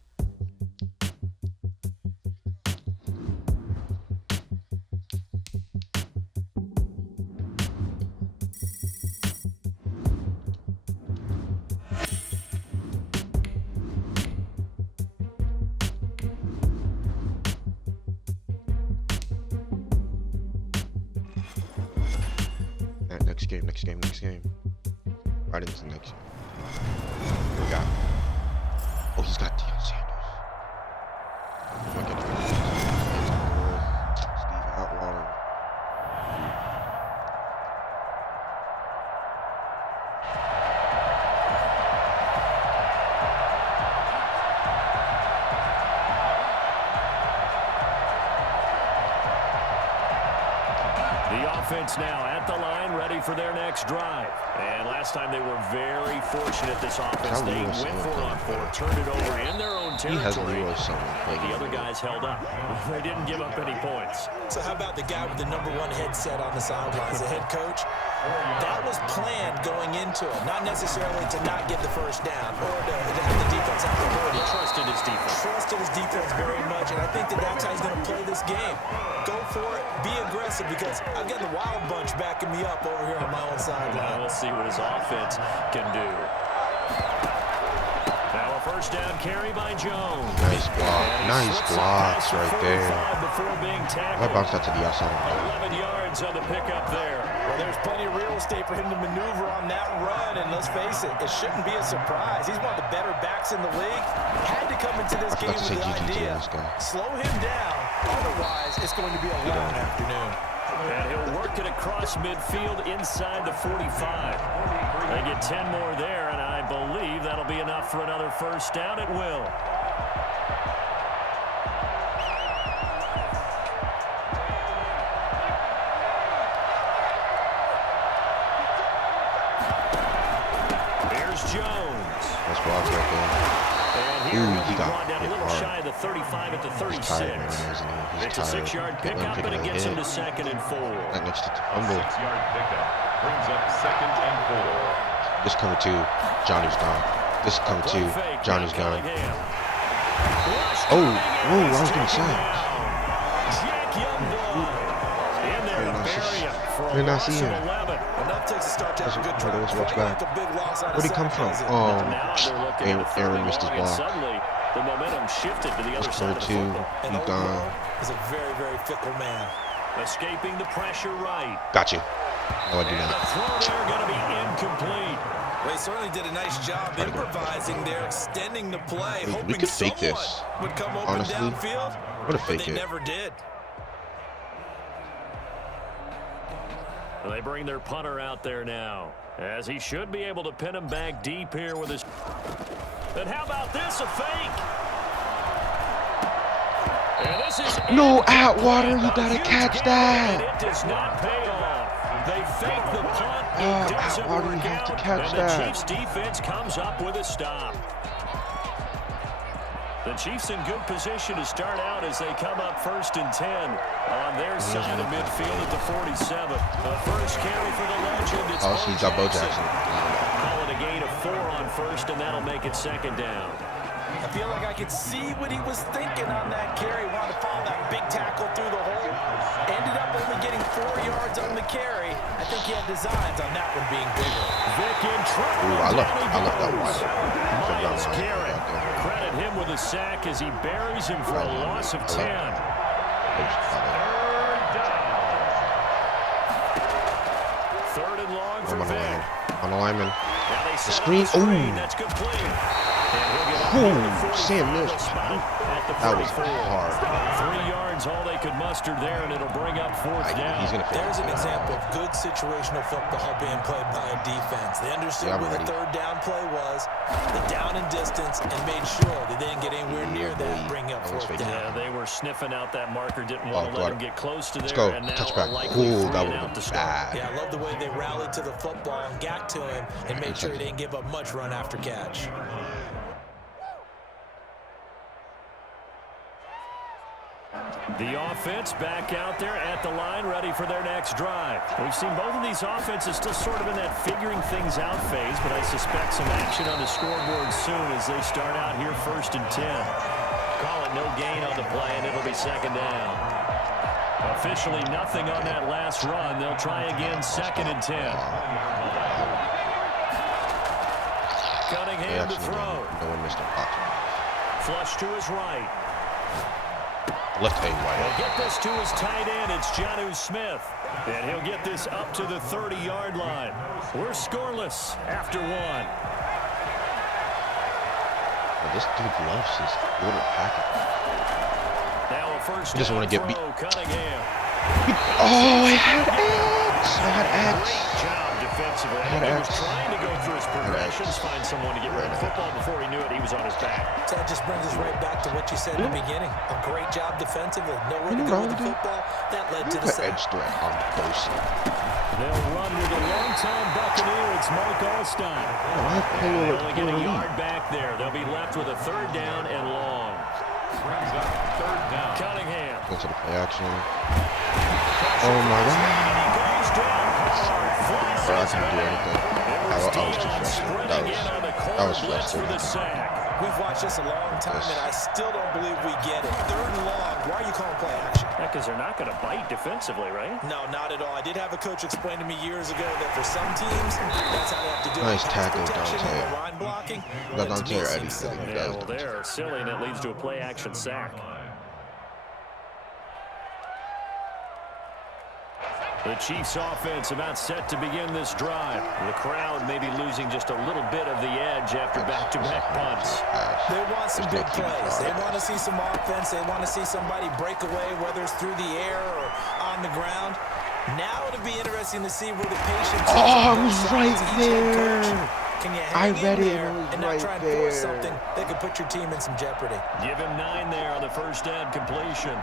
Next game. Right into the next game. We got. Oh, he's got Deion Sanders. Steve Atwater. The offense now at the line, ready for their next drive. And last time they were very fortunate, this offense. They went 4-on-4, turned it over in their own territory. He has Leroy Selman. The other guys held up. They didn't give up any points. So how about the guy with the #1 headset on the sidelines, the head coach? That was planned going into it, not necessarily to not get the first down or to have the defense have the ball. He trusted his defense. Trusted his defense very much, and I think that that's how he's going to play this game. Go for it, be aggressive, because I've got the wild bunch backing me up over here on my own sideline. We'll see what his offense can do. Now a first down carry by Jones. Nice block. Nice blocks right there. Before being I bounced that to the outside. 11 yards on the pickup there. Well, there's plenty of real estate for him to maneuver on that run, and let's face it, it shouldn't be a surprise. He's one of the better backs in the league. Had to come into this game with the idea, slow him down, otherwise it's going to be a long afternoon. And he'll work it across midfield inside the 45. They get 10 more there, and I believe that'll be enough for another first down. It will. Jones. That's blocks right there. Ooh, he got down a little hard. shy of the 35 at the 36. He's tired, man, isn't he? It's a 6-yard pickup, and it gets him to 2nd and 4. Right next to the fumble. 6-yard pickup brings up 2nd and 4. This coming too. Johnny's gone. This coming too. Johnny's gone. Oh, whoa, I was getting sacked. I did not see him. Watch back. Where'd he come from? Oh, Aaron missed his block. The momentum shifted to the other side of the football. He gone. He's a very, very fickle man. Escaping the pressure right. Got you. No, I do The not. throw there going to be incomplete. Well, he certainly did a nice job improvising there, extending the play, We hoping could fake someone this. would come open Honestly, downfield, what a but fake they it. never did. They bring their punter out there now, as he should be able to pin him back deep here with his... And how about this, a fake? And this is No, Atwater, you gotta catch that. And it does not pay off. They fake the punt. It doesn't Atwater, work you have to out, catch and that. the Chiefs defense comes up with a stop. The Chiefs in good position to start out as they come up 1st and 10 on their side of midfield at the 47. The first carry for the legend. It's Bo Jackson. Call it a gain of 4 on 1st, and that'll make it 2nd down. I feel like I could see what he was thinking on that carry. Wanted to follow that big tackle through the hole. Ended up only getting 4 yards on the carry. I think he had designs on that one being bigger. Vic in trouble. Ooh, I love that wide. Myles Garrett. Credit him with a sack as he buries him for a loss of 10. 3rd down. 3rd and long for Vic. On the lineman. Now they The set screen. up the screen. Ooh. That's complete. Sam missed. That was hard. 3 yards, all they could muster there, and it'll bring up 4th down. He's gonna finish. There's an example of good situational football being played by a defense. They understood where the 3rd down play was, the down and distance, and made sure they didn't get anywhere near that, bring up 4th down. Yeah, they were sniffing out that marker, didn't want to let him get close to there. Let's go. And now Touchback. likely Ooh, that 3 would and out have to been start. bad. Yeah, I love the way they rallied to the football and got to him and made sure he didn't give up much run after catch. The offense back out there at the line, ready for their next drive. We've seen both of these offenses still sort of in that figuring things out phase, but I suspect some action on the scoreboard soon as they start out here 1st and 10. Call it no gain on the play, and it'll be 2nd down. Officially nothing on that last run. They'll try again 2nd and 10. Cunningham to throw. No one missed a pop. Flush to his right. Left hand wide. He'll get this to his tight end. It's Jonnu Smith. And he'll get this up to the 30-yard line. We're scoreless after 1. Well, this dude loves his quarter packet. Now a first He doesn't down want to get beat. throw, Cunningham. Oh, I had X. I had X. Great job defensively. had He was X. trying to go through his progressions, find someone to get rid of the football. Before he knew it, he was on his back. So that just brings us right back to what you said in the beginning. A great job defensively. Nowhere to go with the football. That led to the sack. Edge threat on both sides. They'll run with a long-time Buccaneer. It's Mark Alstein. They only get a yard back there. They'll be left with a 3rd down and long. Brings up 3rd down. Cunningham. Go to the play action. Oh my God. Bro, I couldn't do anything. I was too frustrated. That was frustrating. We've watched this a long time, and I still don't believe we get it. 3rd and long. Why are you calling play action? Yeah, because they're not going to bite defensively, right? No, not at all. I did have a coach explain to me years ago that for some teams, that's how they have to do it. Nice tackle, Protection Dante. and line blocking. Dante or Eddie. Yeah, well, they're silly, and it leads to a play action sack. The Chiefs offense about set to begin this drive. The crowd may be losing just a little bit of the edge after back-to-back punts. They want some big plays. They want to see some offense. They want to see somebody break away, whether it's through the air or on the ground. Now it'll be interesting to see where the patience is. Oh, I was right there. Can you I hang read in it there and it was and not right try and force there. something that could put your team in some jeopardy? Give him 9 there on the first down completion.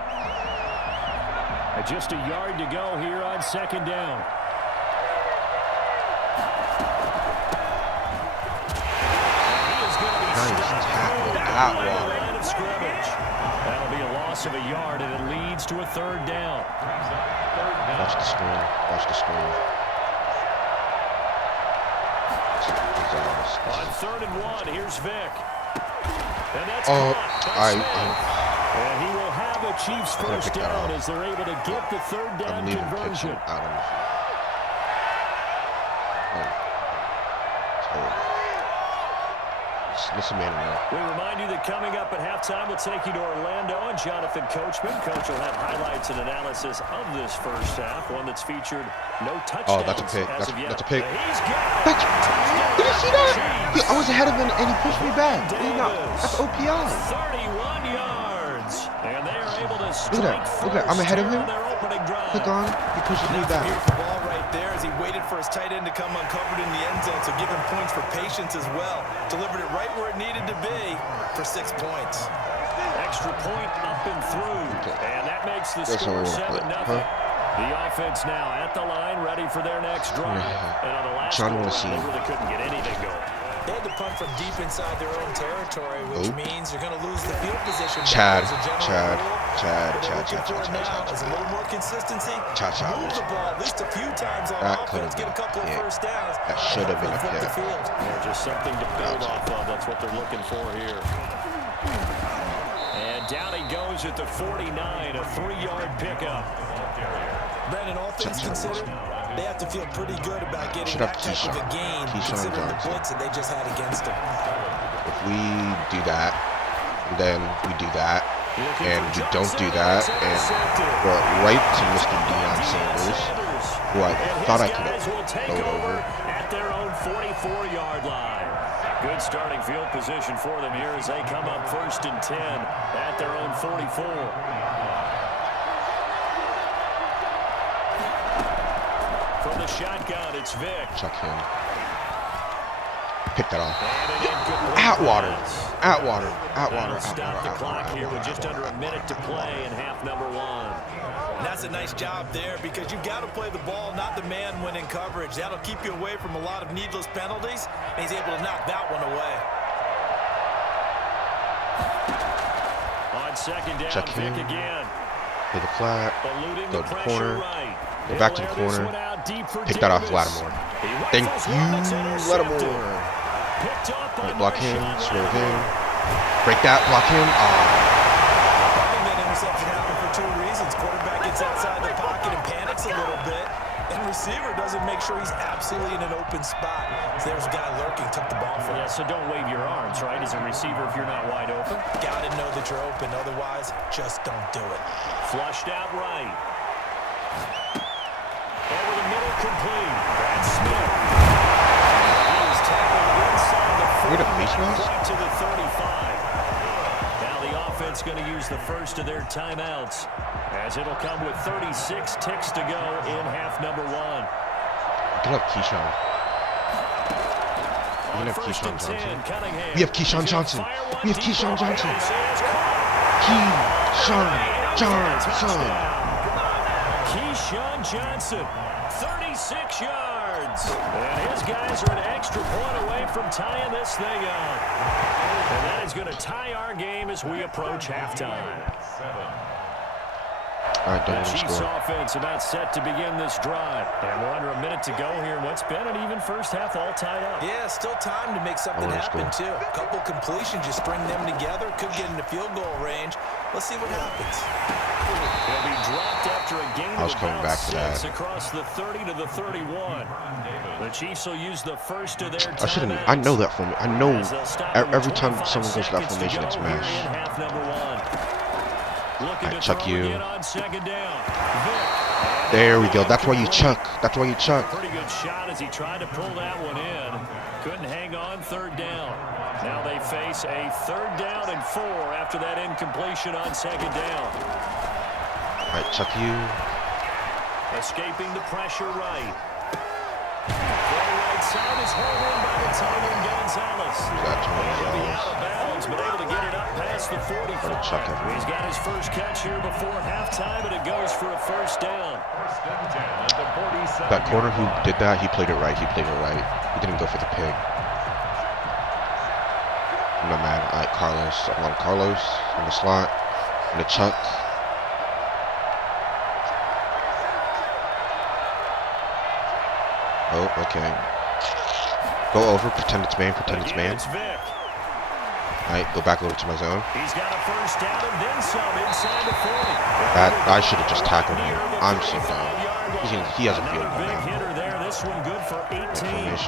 Just a yard to go here on 2nd down. Nice tackle. That one. Line of scrimmage. That'll be a loss of a yard, and it leads to a 3rd down. Watch the screen. Watch the screen. On 3rd and 1, here's Vic. And that's Oh, and he will have a Chiefs first down as they're able to get the 3rd down conversion. Listen, man. We remind you that coming up at halftime, we'll take you to Orlando and Jonathan Coachman. Coach will have highlights and analysis of this first half, one that's featured no touchdowns. Oh, that's a pick. That's a pick. He's got it. Did you see that? I was ahead of him and he pushed me back. That's OPI. 31 yards. And they are able to strike Look at that. I'm ahead of him. Click on. He pushes me back. Beautiful ball right there as he waited for his tight end to come uncovered in the end zone, so give him points for patience as well. Delivered it right where it needed to be for 6 points. Extra point up and through. And that makes the score 7-0. The offense now at the line, ready for their next drive. And on the last one, they really couldn't get anything going. They had to punt from deep inside their own territory, which means you're going to lose the field position. Chad. As a little more consistency. Move the ball at least a few times on offense, get a couple of first downs. That should have been a pick. Yeah, just something to build off of. That's what they're looking for here. And down he goes at the 49, a 3-yard pickup. Brandon, all things considered, they have to feel pretty good about getting that type of a gain, considering the blitz that they just had against them. If we do that, then we do that, and we don't do that, and we're right to Mr. Deion Sanders, who I thought I could have thrown over. At their own 44-yard line. Good starting field position for them here as they come up 1st and 10 at their own 44. From the shotgun, it's Vic. Chuck him. Pick that off. Atwater. Stop the clock here with just under a minute to play in half number 1. And that's a nice job there because you've got to play the ball, not the man when in coverage. That'll keep you away from a lot of needless penalties, and he's able to knock that one away. On 2nd down, Check Vic him. again. Play the flat. Go to the corner. Right. Go back to the corner. Pick that off Lattimore. Thank you, Lattimore. Block him. Swerve him. Break that. Block him. I think that interception happened for 2 reasons. Quarterback gets outside the pocket and panics a little bit, and receiver doesn't make sure he's absolutely in an open spot. So there's a guy lurking, took the ball from him. Yeah, so don't wave your arms, right, as a receiver if you're not wide open. Got to know that you're open. Otherwise, just don't do it. Flushed out right. Over the middle, complete. That's Smith. He was tackled inside the 40, right to the 35. Now the offense going to use the first of their timeouts, as it'll come with 36 ticks to go in half number 1. Get up, Keyshawn. We have Keyshawn Johnson. We have Keyshawn Johnson. We have Keyshawn Johnson. Keyshawn Johnson. Keyshawn Johnson, 36 yards. And his guys are an extra point away from tying this thing up. And that is going to tie our game as we approach halftime. All right, don't The let him Chiefs score. offense about set to begin this drive. And we're under a minute to go here in what's been an even first half, all tied up. Yeah, still time to make something happen, too. A couple completions, just string them together. Could get into field goal range. Let's see what happens. He'll be dropped after a gain of about 6 that. across the 30 to the 31. The Chiefs will use the first of their timeouts. I know that from me. I know every time someone goes to that formation, it's mash. I chuck you. There we go. That's why you chuck. That's why you chuck. Pretty good shot as he tried to pull that one in. Couldn't hang on. Third down. Now they face a 3rd down and 4 after that incompletion on 2nd down. All right, chuck you. Escaping the pressure right. The right side is held in by the tight end Gonzalez. He'll be out of bounds, but able to get it up past the 45. He's got his first catch here before halftime, and it goes for a 1st down. That corner who did that, he played it right. He played it right. He didn't go for the pig. I'm not mad. All right, Carlos. I want Carlos in the slot. In the chuck. Oh, okay. Go over, pretend it's man, pretend it's man. Alright, go back over to my zone. He's got a 1st down and then some inside the 40. That I should have just tackled him. I'm so dumb. He has a field goal now. This one good for 18. Is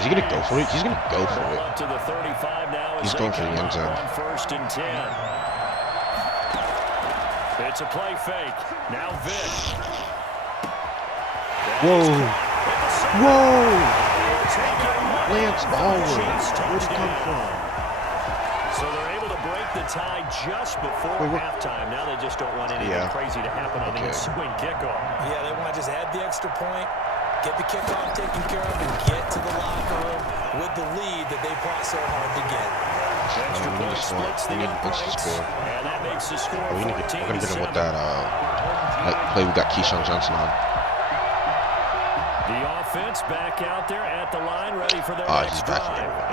he gonna go for it? He's gonna go for it. Up to the 35 now. He's going for the end zone. On 1st and 10. It's a play fake. Now Vick. Whoa! Whoa! Lance Baldwin. Where'd he come from? So they're able to break the tie just before halftime. Now they just don't want anything crazy to happen on the ensuing kickoff. Yeah, they want to just add the extra point, get the kickoff taken care of, and get to the locker room with the lead that they fought so hard to get. Extra point splits the uprights, and that makes the score 14-7. We're gonna get him with that play we got Keyshawn Johnson on. The offense back out there at the line, ready for their next drive.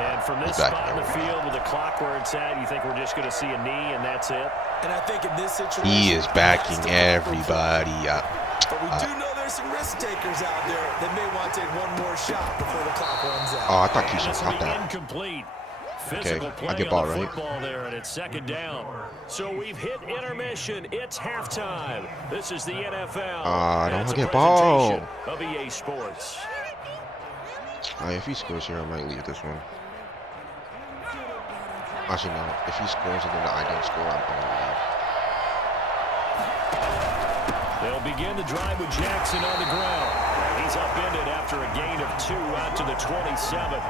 And from this spot in the field with the clock where it's at, you think we're just going to see a knee and that's it? And I think in this situation, he is backing everybody up. But we do know there's some risk takers out there that may want to take one more shot before the clock runs out. Oh, I thought Keyshawn caught that. Incomplete. Okay, I get ball right. Football there, and it's 2nd down. So we've hit intermission. It's halftime. This is the NFL. I don't want to get ball. Of EA Sports. If he scores here, I might leave this one. Actually, no. If he scores and then I don't score, I'm going to leave. They'll begin the drive with Jackson on the ground. He's upended after a gain of 2 out to the 27.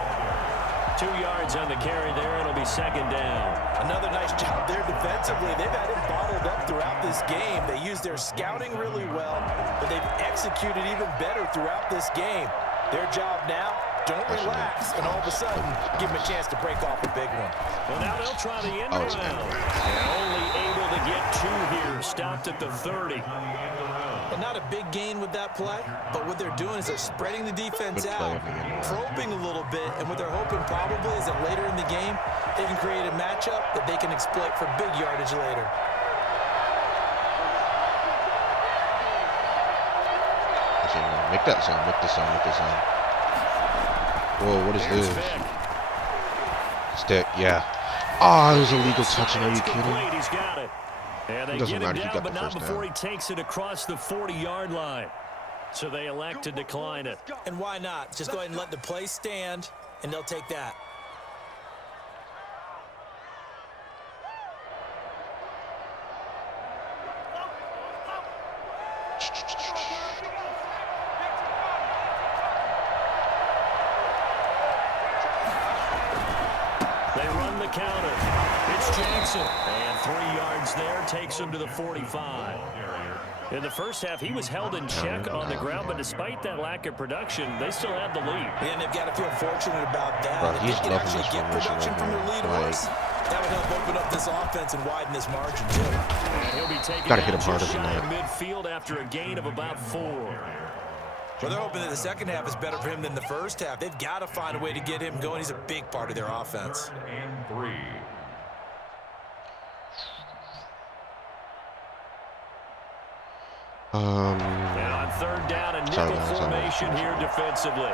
2 yards on the carry there. It'll be 2nd down. Another nice job there defensively. They've had him bottled up throughout this game. They used their scouting really well, but they've executed even better throughout this game. Their job now, don't relax, and all of a sudden, give him a chance to break off a big one. Well, now they'll try the end around. And only able to get 2 here. Stopped at the 30. And not a big gain with that play, but what they're doing is they're spreading the defense out, probing a little bit, and what they're hoping probably is that later in the game, they can create a matchup that they can exploit for big yardage later. Make that sound, make this sound, make this sound. Whoa, what is this? Stick, yeah. Oh, it was a legal touching, are you kidding? He's got it. And they doesn't get matter, him he down, got the but not first before down. he takes it across the 40-yard line. So they elect to decline it. And why not? Just go ahead and let the play stand, and they'll take that. They run the counter. It's Jackson. And 3 yards there takes him to the 45. In the first half, he was held in check on the ground, but despite that lack of production, they still have the lead. And they've got to feel fortunate about that. Bro, if he's they can loving actually this get formation production from their right lead now. horse, that would help open up this offense and widen this margin, too. And he'll be taking Gotta hit him harder than that. midfield after a gain of about 4. Well, they're hoping that the second half is better for him than the first half. They've got to find a way to get him going. He's a big part of their offense. And 3. And on third down, a nickel formation here defensively.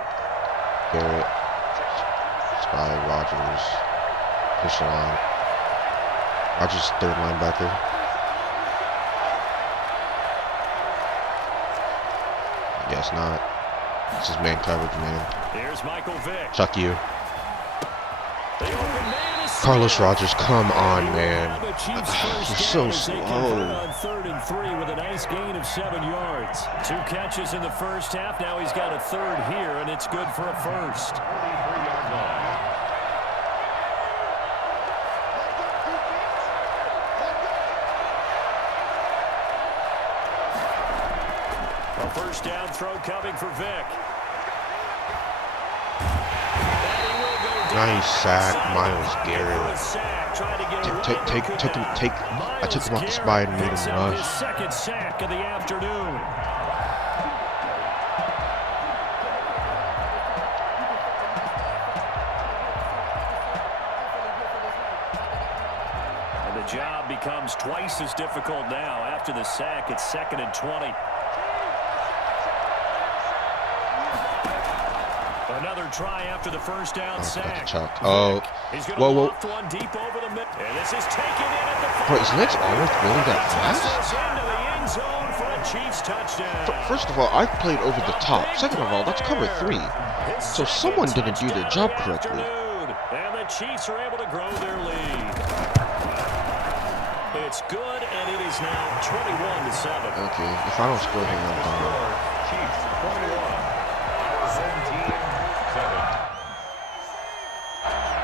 Garrett, Spy, Rogers, push the line. Rogers, third linebacker. I guess not. This is man coverage, man. Here's Michael Vick. Chuck you. Carlos Rogers, come on, man. You're so slow. On 3rd and 3 with a nice gain of 7 yards. 2 catches in the first half. Now he's got a third here, and it's good for a first. A first down throw coming for Vick. Nice sack, Myles Garrett. I took him off the spy and made him rush. Second sack of the afternoon. And the job becomes twice as difficult now. After the sack, it's 2nd and 20. Another try after the first down sack. Oh, whoa. One deep over the mid. And this is taken in at the Bro, is Lance Arnold really that fast? into the end zone for a Chiefs touchdown. First of all, I played over the top. Second of all, that's cover 3. So someone didn't do their job correctly. And the Chiefs are able to grow their lead. It's good, and it is now 21-7. Okay, if I don't score here, I'm gone. Chiefs 21.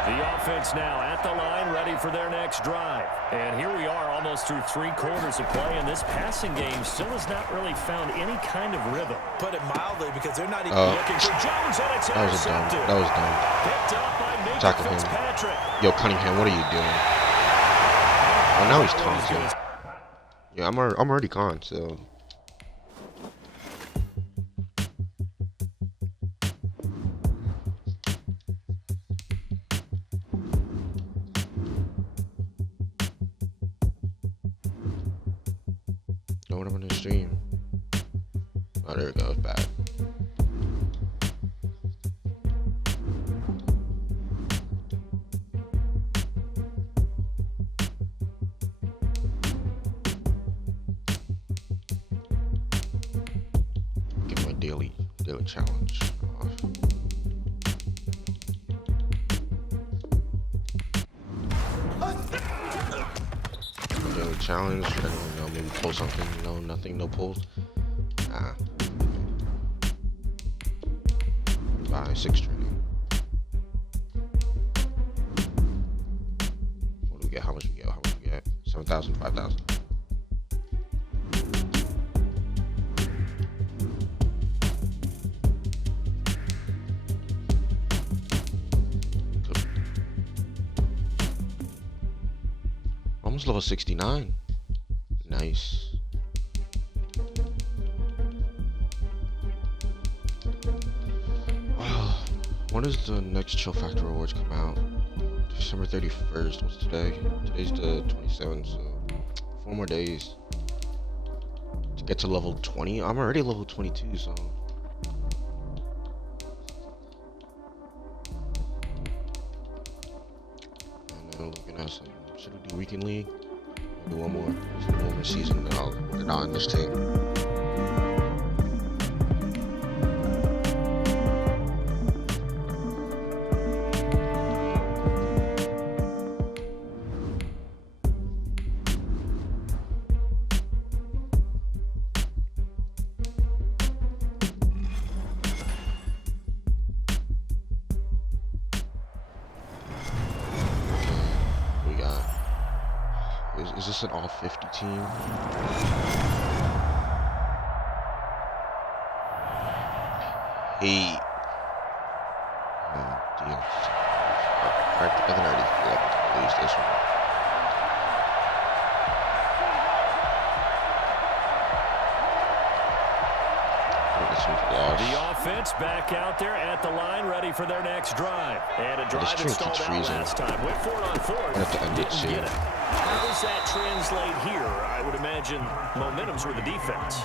The offense now at the line, ready for their next drive. And here we are almost through 3 quarters of play, and this passing game still has not really found any kind of rhythm. Put it mildly, because they're not even looking for Jones, and it's intercepted. That was dumb. Picked up by Tackle him. Fitzpatrick. Yo, Cunningham, what are you doing? Oh, now he's taunting. Yeah, I'm already gone, so. What I'm gonna stream. Oh, there it goes. Bad. Get my daily challenge off. Daily challenge. I don't know. Maybe pull something. No, nothing. No pulls. Nah. Buy 6 training. What do we get? How much we get? 7,000, 5,000. Almost level 69. Nice. When does the next Chill Factor Rewards come out? December 31st. What's today? Today's the 27th, so 4 more days to get to level 20. I'm already level 22, so. And then looking at some. Should we do Weekend League? Do one more season, then I'll get on this team. Is this an all 50 team? Hey. Deal. I can already feel like to lose this one. The offense back out there at the line, ready for their next drive. And a drive that stalled out last time. Went for it on fourth. Didn't get it. How does that translate here? I would imagine momentum's with the defense.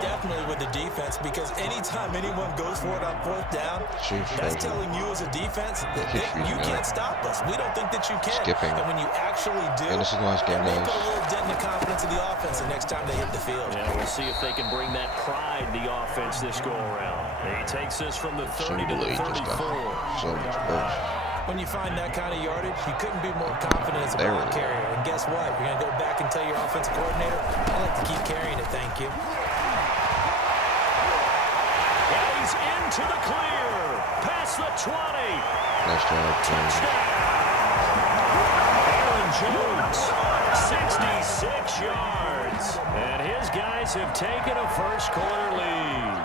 Definitely with the defense, because anytime anyone goes for it on fourth down, that's telling you as a defense that you can't stop us. We don't think that you can. And when you actually do, and this is the last game, they put a little dent in the confidence of the offense the next time they hit the field. Yeah, we'll see if they can bring that pride the offense this go around. He takes this from the 30 to the 34. So much worse. When you find that kind of yardage, you couldn't be more confident as a ball carrier. And guess what? You're going to go back and tell your offensive coordinator, I like to keep carrying it, thank you. And he's into the clear. Past the 20. Nice job, Touchdown. Aaron Jones, 66 yards. And his guys have taken a first-quarter lead.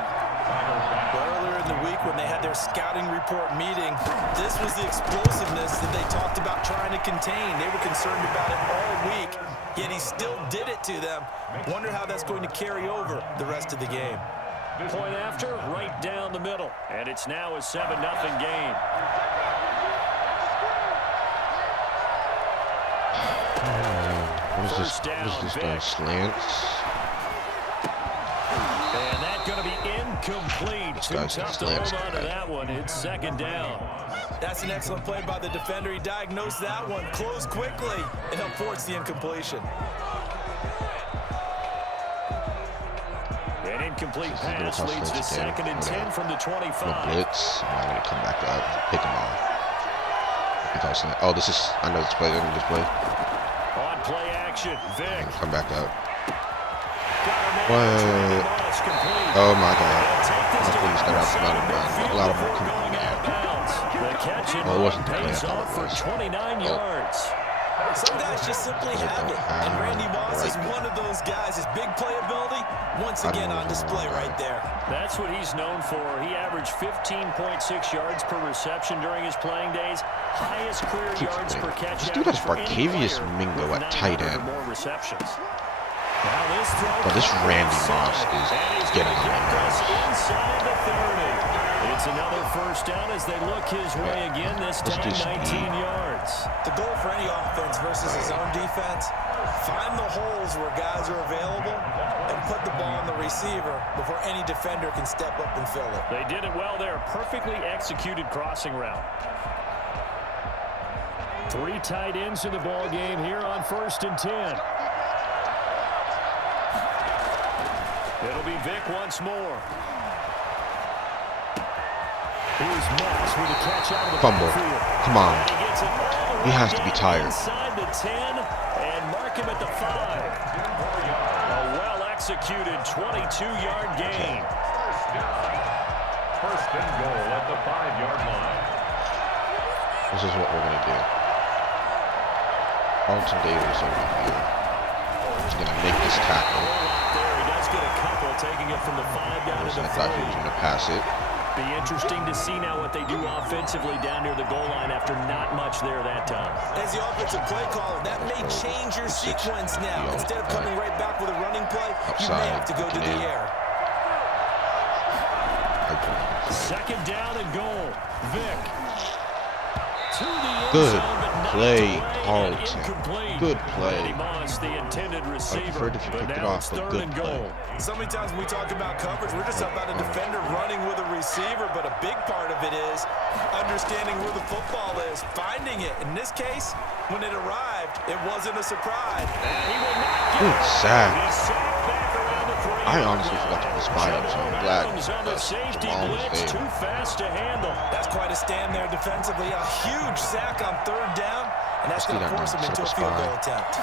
Earlier in the week when they had their scouting report meeting, this was the explosiveness that they talked about trying to contain. They were concerned about it all week, yet he still did it to them. Wonder how that's going to carry over the rest of the game. Point after, right down the middle. And it's now a 7-0 game. What is this doing? Slants? And that's going to be incomplete. Too tough to hold on to that one. It's second down. That's an excellent play by the defender. He diagnosed that one, closed quickly, and helped force the incompletion. An incomplete pass leads to 2nd and 10 from the 25. No blitz. I'm not going to come back up. Pick him off. Oh, this is, I know this play. I know this play. On play action, Vic. Come back up. What? Oh my God. My police got out a lot of them coming out. Oh, it wasn't the play I thought it was. 29 yards. Some guys just simply have it. And Randy Moss is one of those guys. His big playability, once again on display right there. That's what he's known for. He averaged 15.6 yards per reception during his playing days. Highest career yards per catch. This dude has Barkevius Mingo at tight end. But this Randy Moss is getting on my nerves. Inside the 30. It's another first down as they look his way again, this time 19 yards. The goal for any offense versus his own defense, find the holes where guys are available and put the ball on the receiver before any defender can step up and fill it. They did it well there. Perfectly executed crossing route. 3 tight ends in the ball game here on 1st and 10. It'll be Vic once more. Here's Moss with a catch out of the fumble. Come on. He has to be tired. Inside the 10 and mark him at the 5. A well-executed 22-yard gain. First and goal at the 5-yard line. This is what we're going to do. Carlton Davis over here. He's going to make this tackle. He does get a couple, taking it from the 5 down to the 3. I thought he was going to pass it. Be interesting to see now what they do offensively down near the goal line after not much there that time. As the offensive play caller, that may change your sequence now. Instead of coming right back with a running play, you may have to go to the air. Second down and goal. Vic. Good play, Carlton. Good play. The intended receiver, I preferred if you picked it off, but good play. So many times when we talk about coverage, we're just about a defender running with a receiver, but a big part of it is understanding where the football is, finding it. In this case, when it arrived, it wasn't a surprise. Good sack. I honestly forgot to spy him, so I'm glad Jamal was there. Too fast to handle. That's quite a stand there defensively. A huge sack on 3rd down, and that's going to force him into a field goal attempt.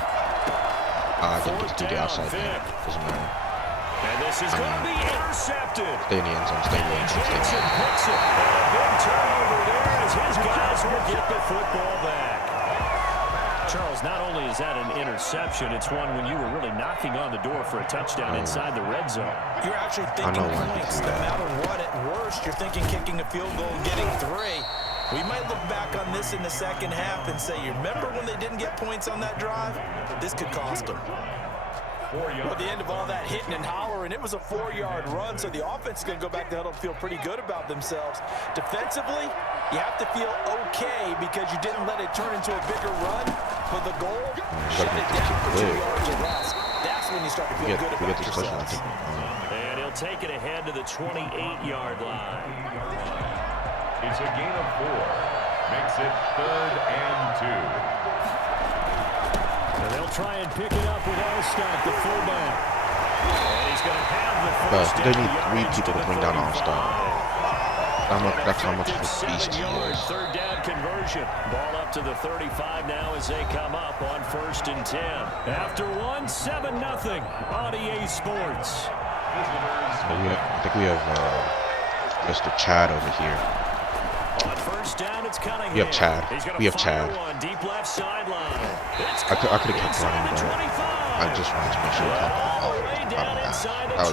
I didn't get to do the outside there. Doesn't matter. And this is going to be intercepted. Stay in the end zone, stay in the end zone, stay in the end zone. A big turnover there as his guys will get the football back. Charles, not only is that an interception, it's one when you were really knocking on the door for a touchdown inside the red zone. You're actually thinking points, no matter what. At worst, you're thinking kicking a field goal and getting 3. We might look back on this in the second half and say, you remember when they didn't get points on that drive? This could cost them. 4 yards. At the end of all that hitting and hollering, it was a 4-yard run, so the offense is going to go back to huddle and feel pretty good about themselves. Defensively, you have to feel okay because you didn't let it turn into a bigger run, but the goal, shut it down for 2 yards or less. That's when you start to feel good about yourselves. And he'll take it ahead to the 28-yard line. It's a gain of 4. Makes it 3rd and 2. And they'll try and pick it up with Allstott, the fullback. And he's going to have the first They need 3 people to bring down Allstott. That's how much of a beast he is. 3rd down conversion. Ball up to the 35 now as they come up on 1st and 10. After 1, 7-0 on EA Sports. I think we have Mr. Chad over here. On 1st down, it's Cunningham. We have Chad. We have Chad. Deep left sideline. I could have kept running, but I just wanted to make sure we kept That was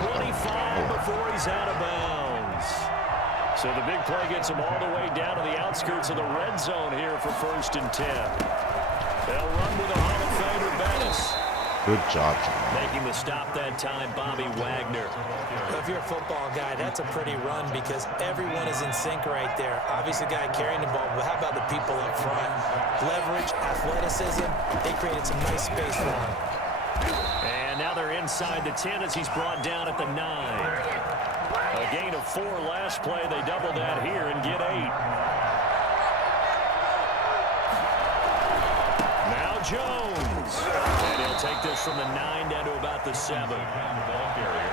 before he's out of bounds. So the big play gets him all the way down to the outskirts of the red zone here for 1st and 10. They'll run with a Hall of Famer, Bettis. Good job, John. Making the stop that time, Bobby Wagner. Well, if you're a football guy, that's a pretty run because everyone is in sync right there. Obviously, the guy carrying the ball, but how about the people up front? Leverage, athleticism, they created some nice space for him. And now they're inside the 10 as he's brought down at the 9. A gain of 4 last play. They double that here and get 8. Now Jones. And he'll take this from the 9 down to about the 7.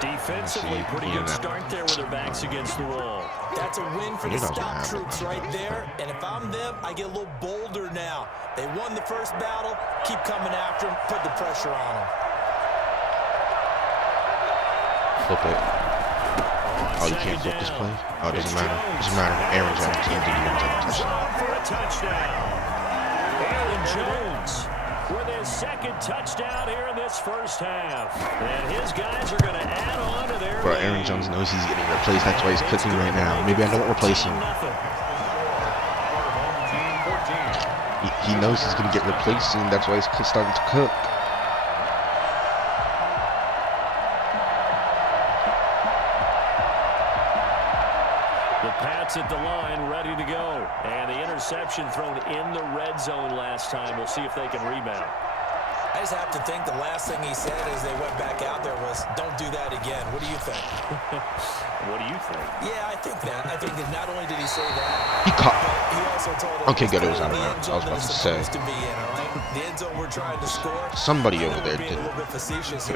Defensively, pretty good start there with their backs against the wall. That's a win for the stop troops right there. And if I'm them, I get a little bolder now. They won the first battle. Keep coming after them. Put the pressure on them. Flip it. Oh, you can't flip this play? Oh, it doesn't matter. It doesn't matter. Aaron Jones. He didn't even take a touchdown. For a touchdown. Aaron Jones with his 2nd touchdown here in this first half. And his guys are going to add on to their Bro, Aaron Jones knows he's getting replaced. That's why he's cooking right now. Maybe I don't replace him. He knows he's going to get replaced soon. That's why he's starting to cook. At the line, ready to go. And the interception thrown in the red zone last time. We'll see if they can rebound. I just have to think the last thing he said as they went back out there was, don't do that again. What do you think? What do you think? Yeah, I think that. I think that not only did he say that, he caught. he also told him Okay, good. It was out of bounds. I was about to say. The end zone we're trying to score. Somebody over there did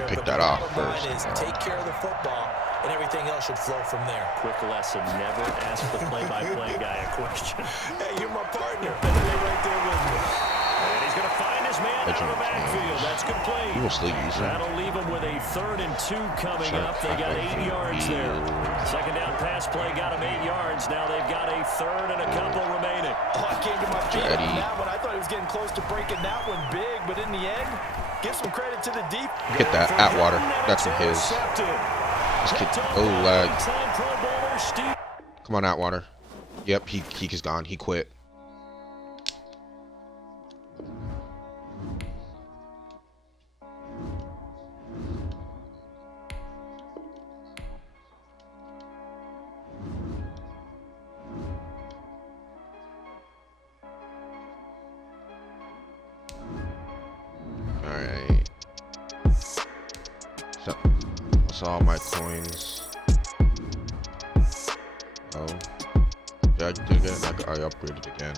pick that off first. Take care of the football, and everything else should flow from there. Quick lesson, never ask the play-by-play guy a question. Hey, you're my partner. You're right there with me. And he's going to find his man out of the backfield. That's complete. He will still use him. That'll leave him with a 3rd and 2 coming up. They got 8 yards there. 2nd down pass play got him 8 yards. Now they've got a 3rd and a couple remaining. Oh, I came to my feet on that one. I thought he was getting close to breaking that one big, but in the end, give some credit to the deep. Get that. Atwater. That's from his. This kid. Oh, lag. Come on, Atwater. Yep, he is gone. He quit. Alright. So, that's all my coins. Oh. Yeah, I did again. I upgraded again.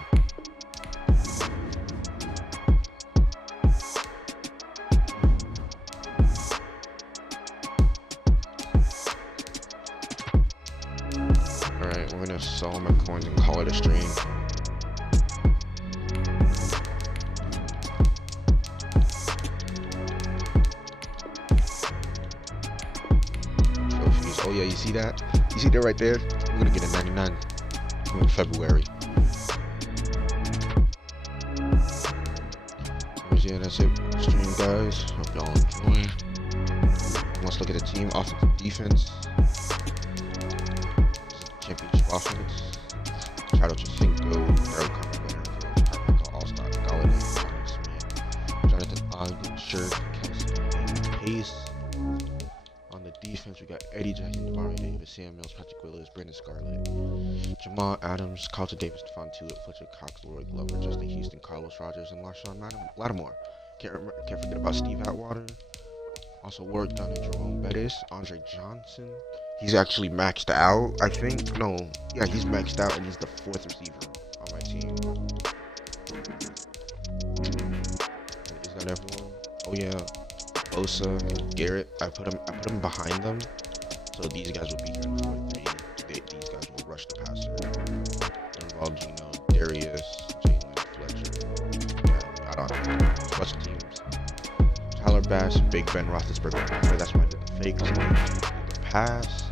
Alright, we're gonna sell my coins and call it a stream. Oh yeah, you see that? You see that right there? We're gonna get a 99 in February. Yeah, that's it. Stream, guys. Hope y'all enjoy. Let's look at the team. Offense, defense. Championship offense. Shout out to Cinco, Daryl Cunningham, Carmichael, Allstott, Galladay, Smith, Jonathan Ogden, Shirk, Kelsey, Pace, offense, we got Eddie Jackson, Damari Davis, Sam Mills, Patrick Willis, Brandon Scarlett, Jamal Adams, Carlton Davis, Stephon Tuitt, Fletcher Cox, Leroy Glover, Justin Houston, Carlos Rogers, and LaShawn Lattimore. Can't forget about Steve Atwater. Also Warwick Dunn and Jerome Bettis, Andre Johnson. He's actually maxed out, I think. No, yeah, he's maxed out, and he's the 4th receiver on my team. Is that everyone? Oh yeah, Osa and Garrett. I put him behind them, so these guys will be here in 4-3. These guys will rush the passer. Involve Gino, Darius, Jalen, Fletcher. Yeah, I don't know. Special teams. Tyler Bass, Big Ben Roethlisberger. That's why I did the fake. The pass.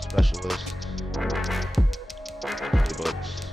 Specialists. Playbooks.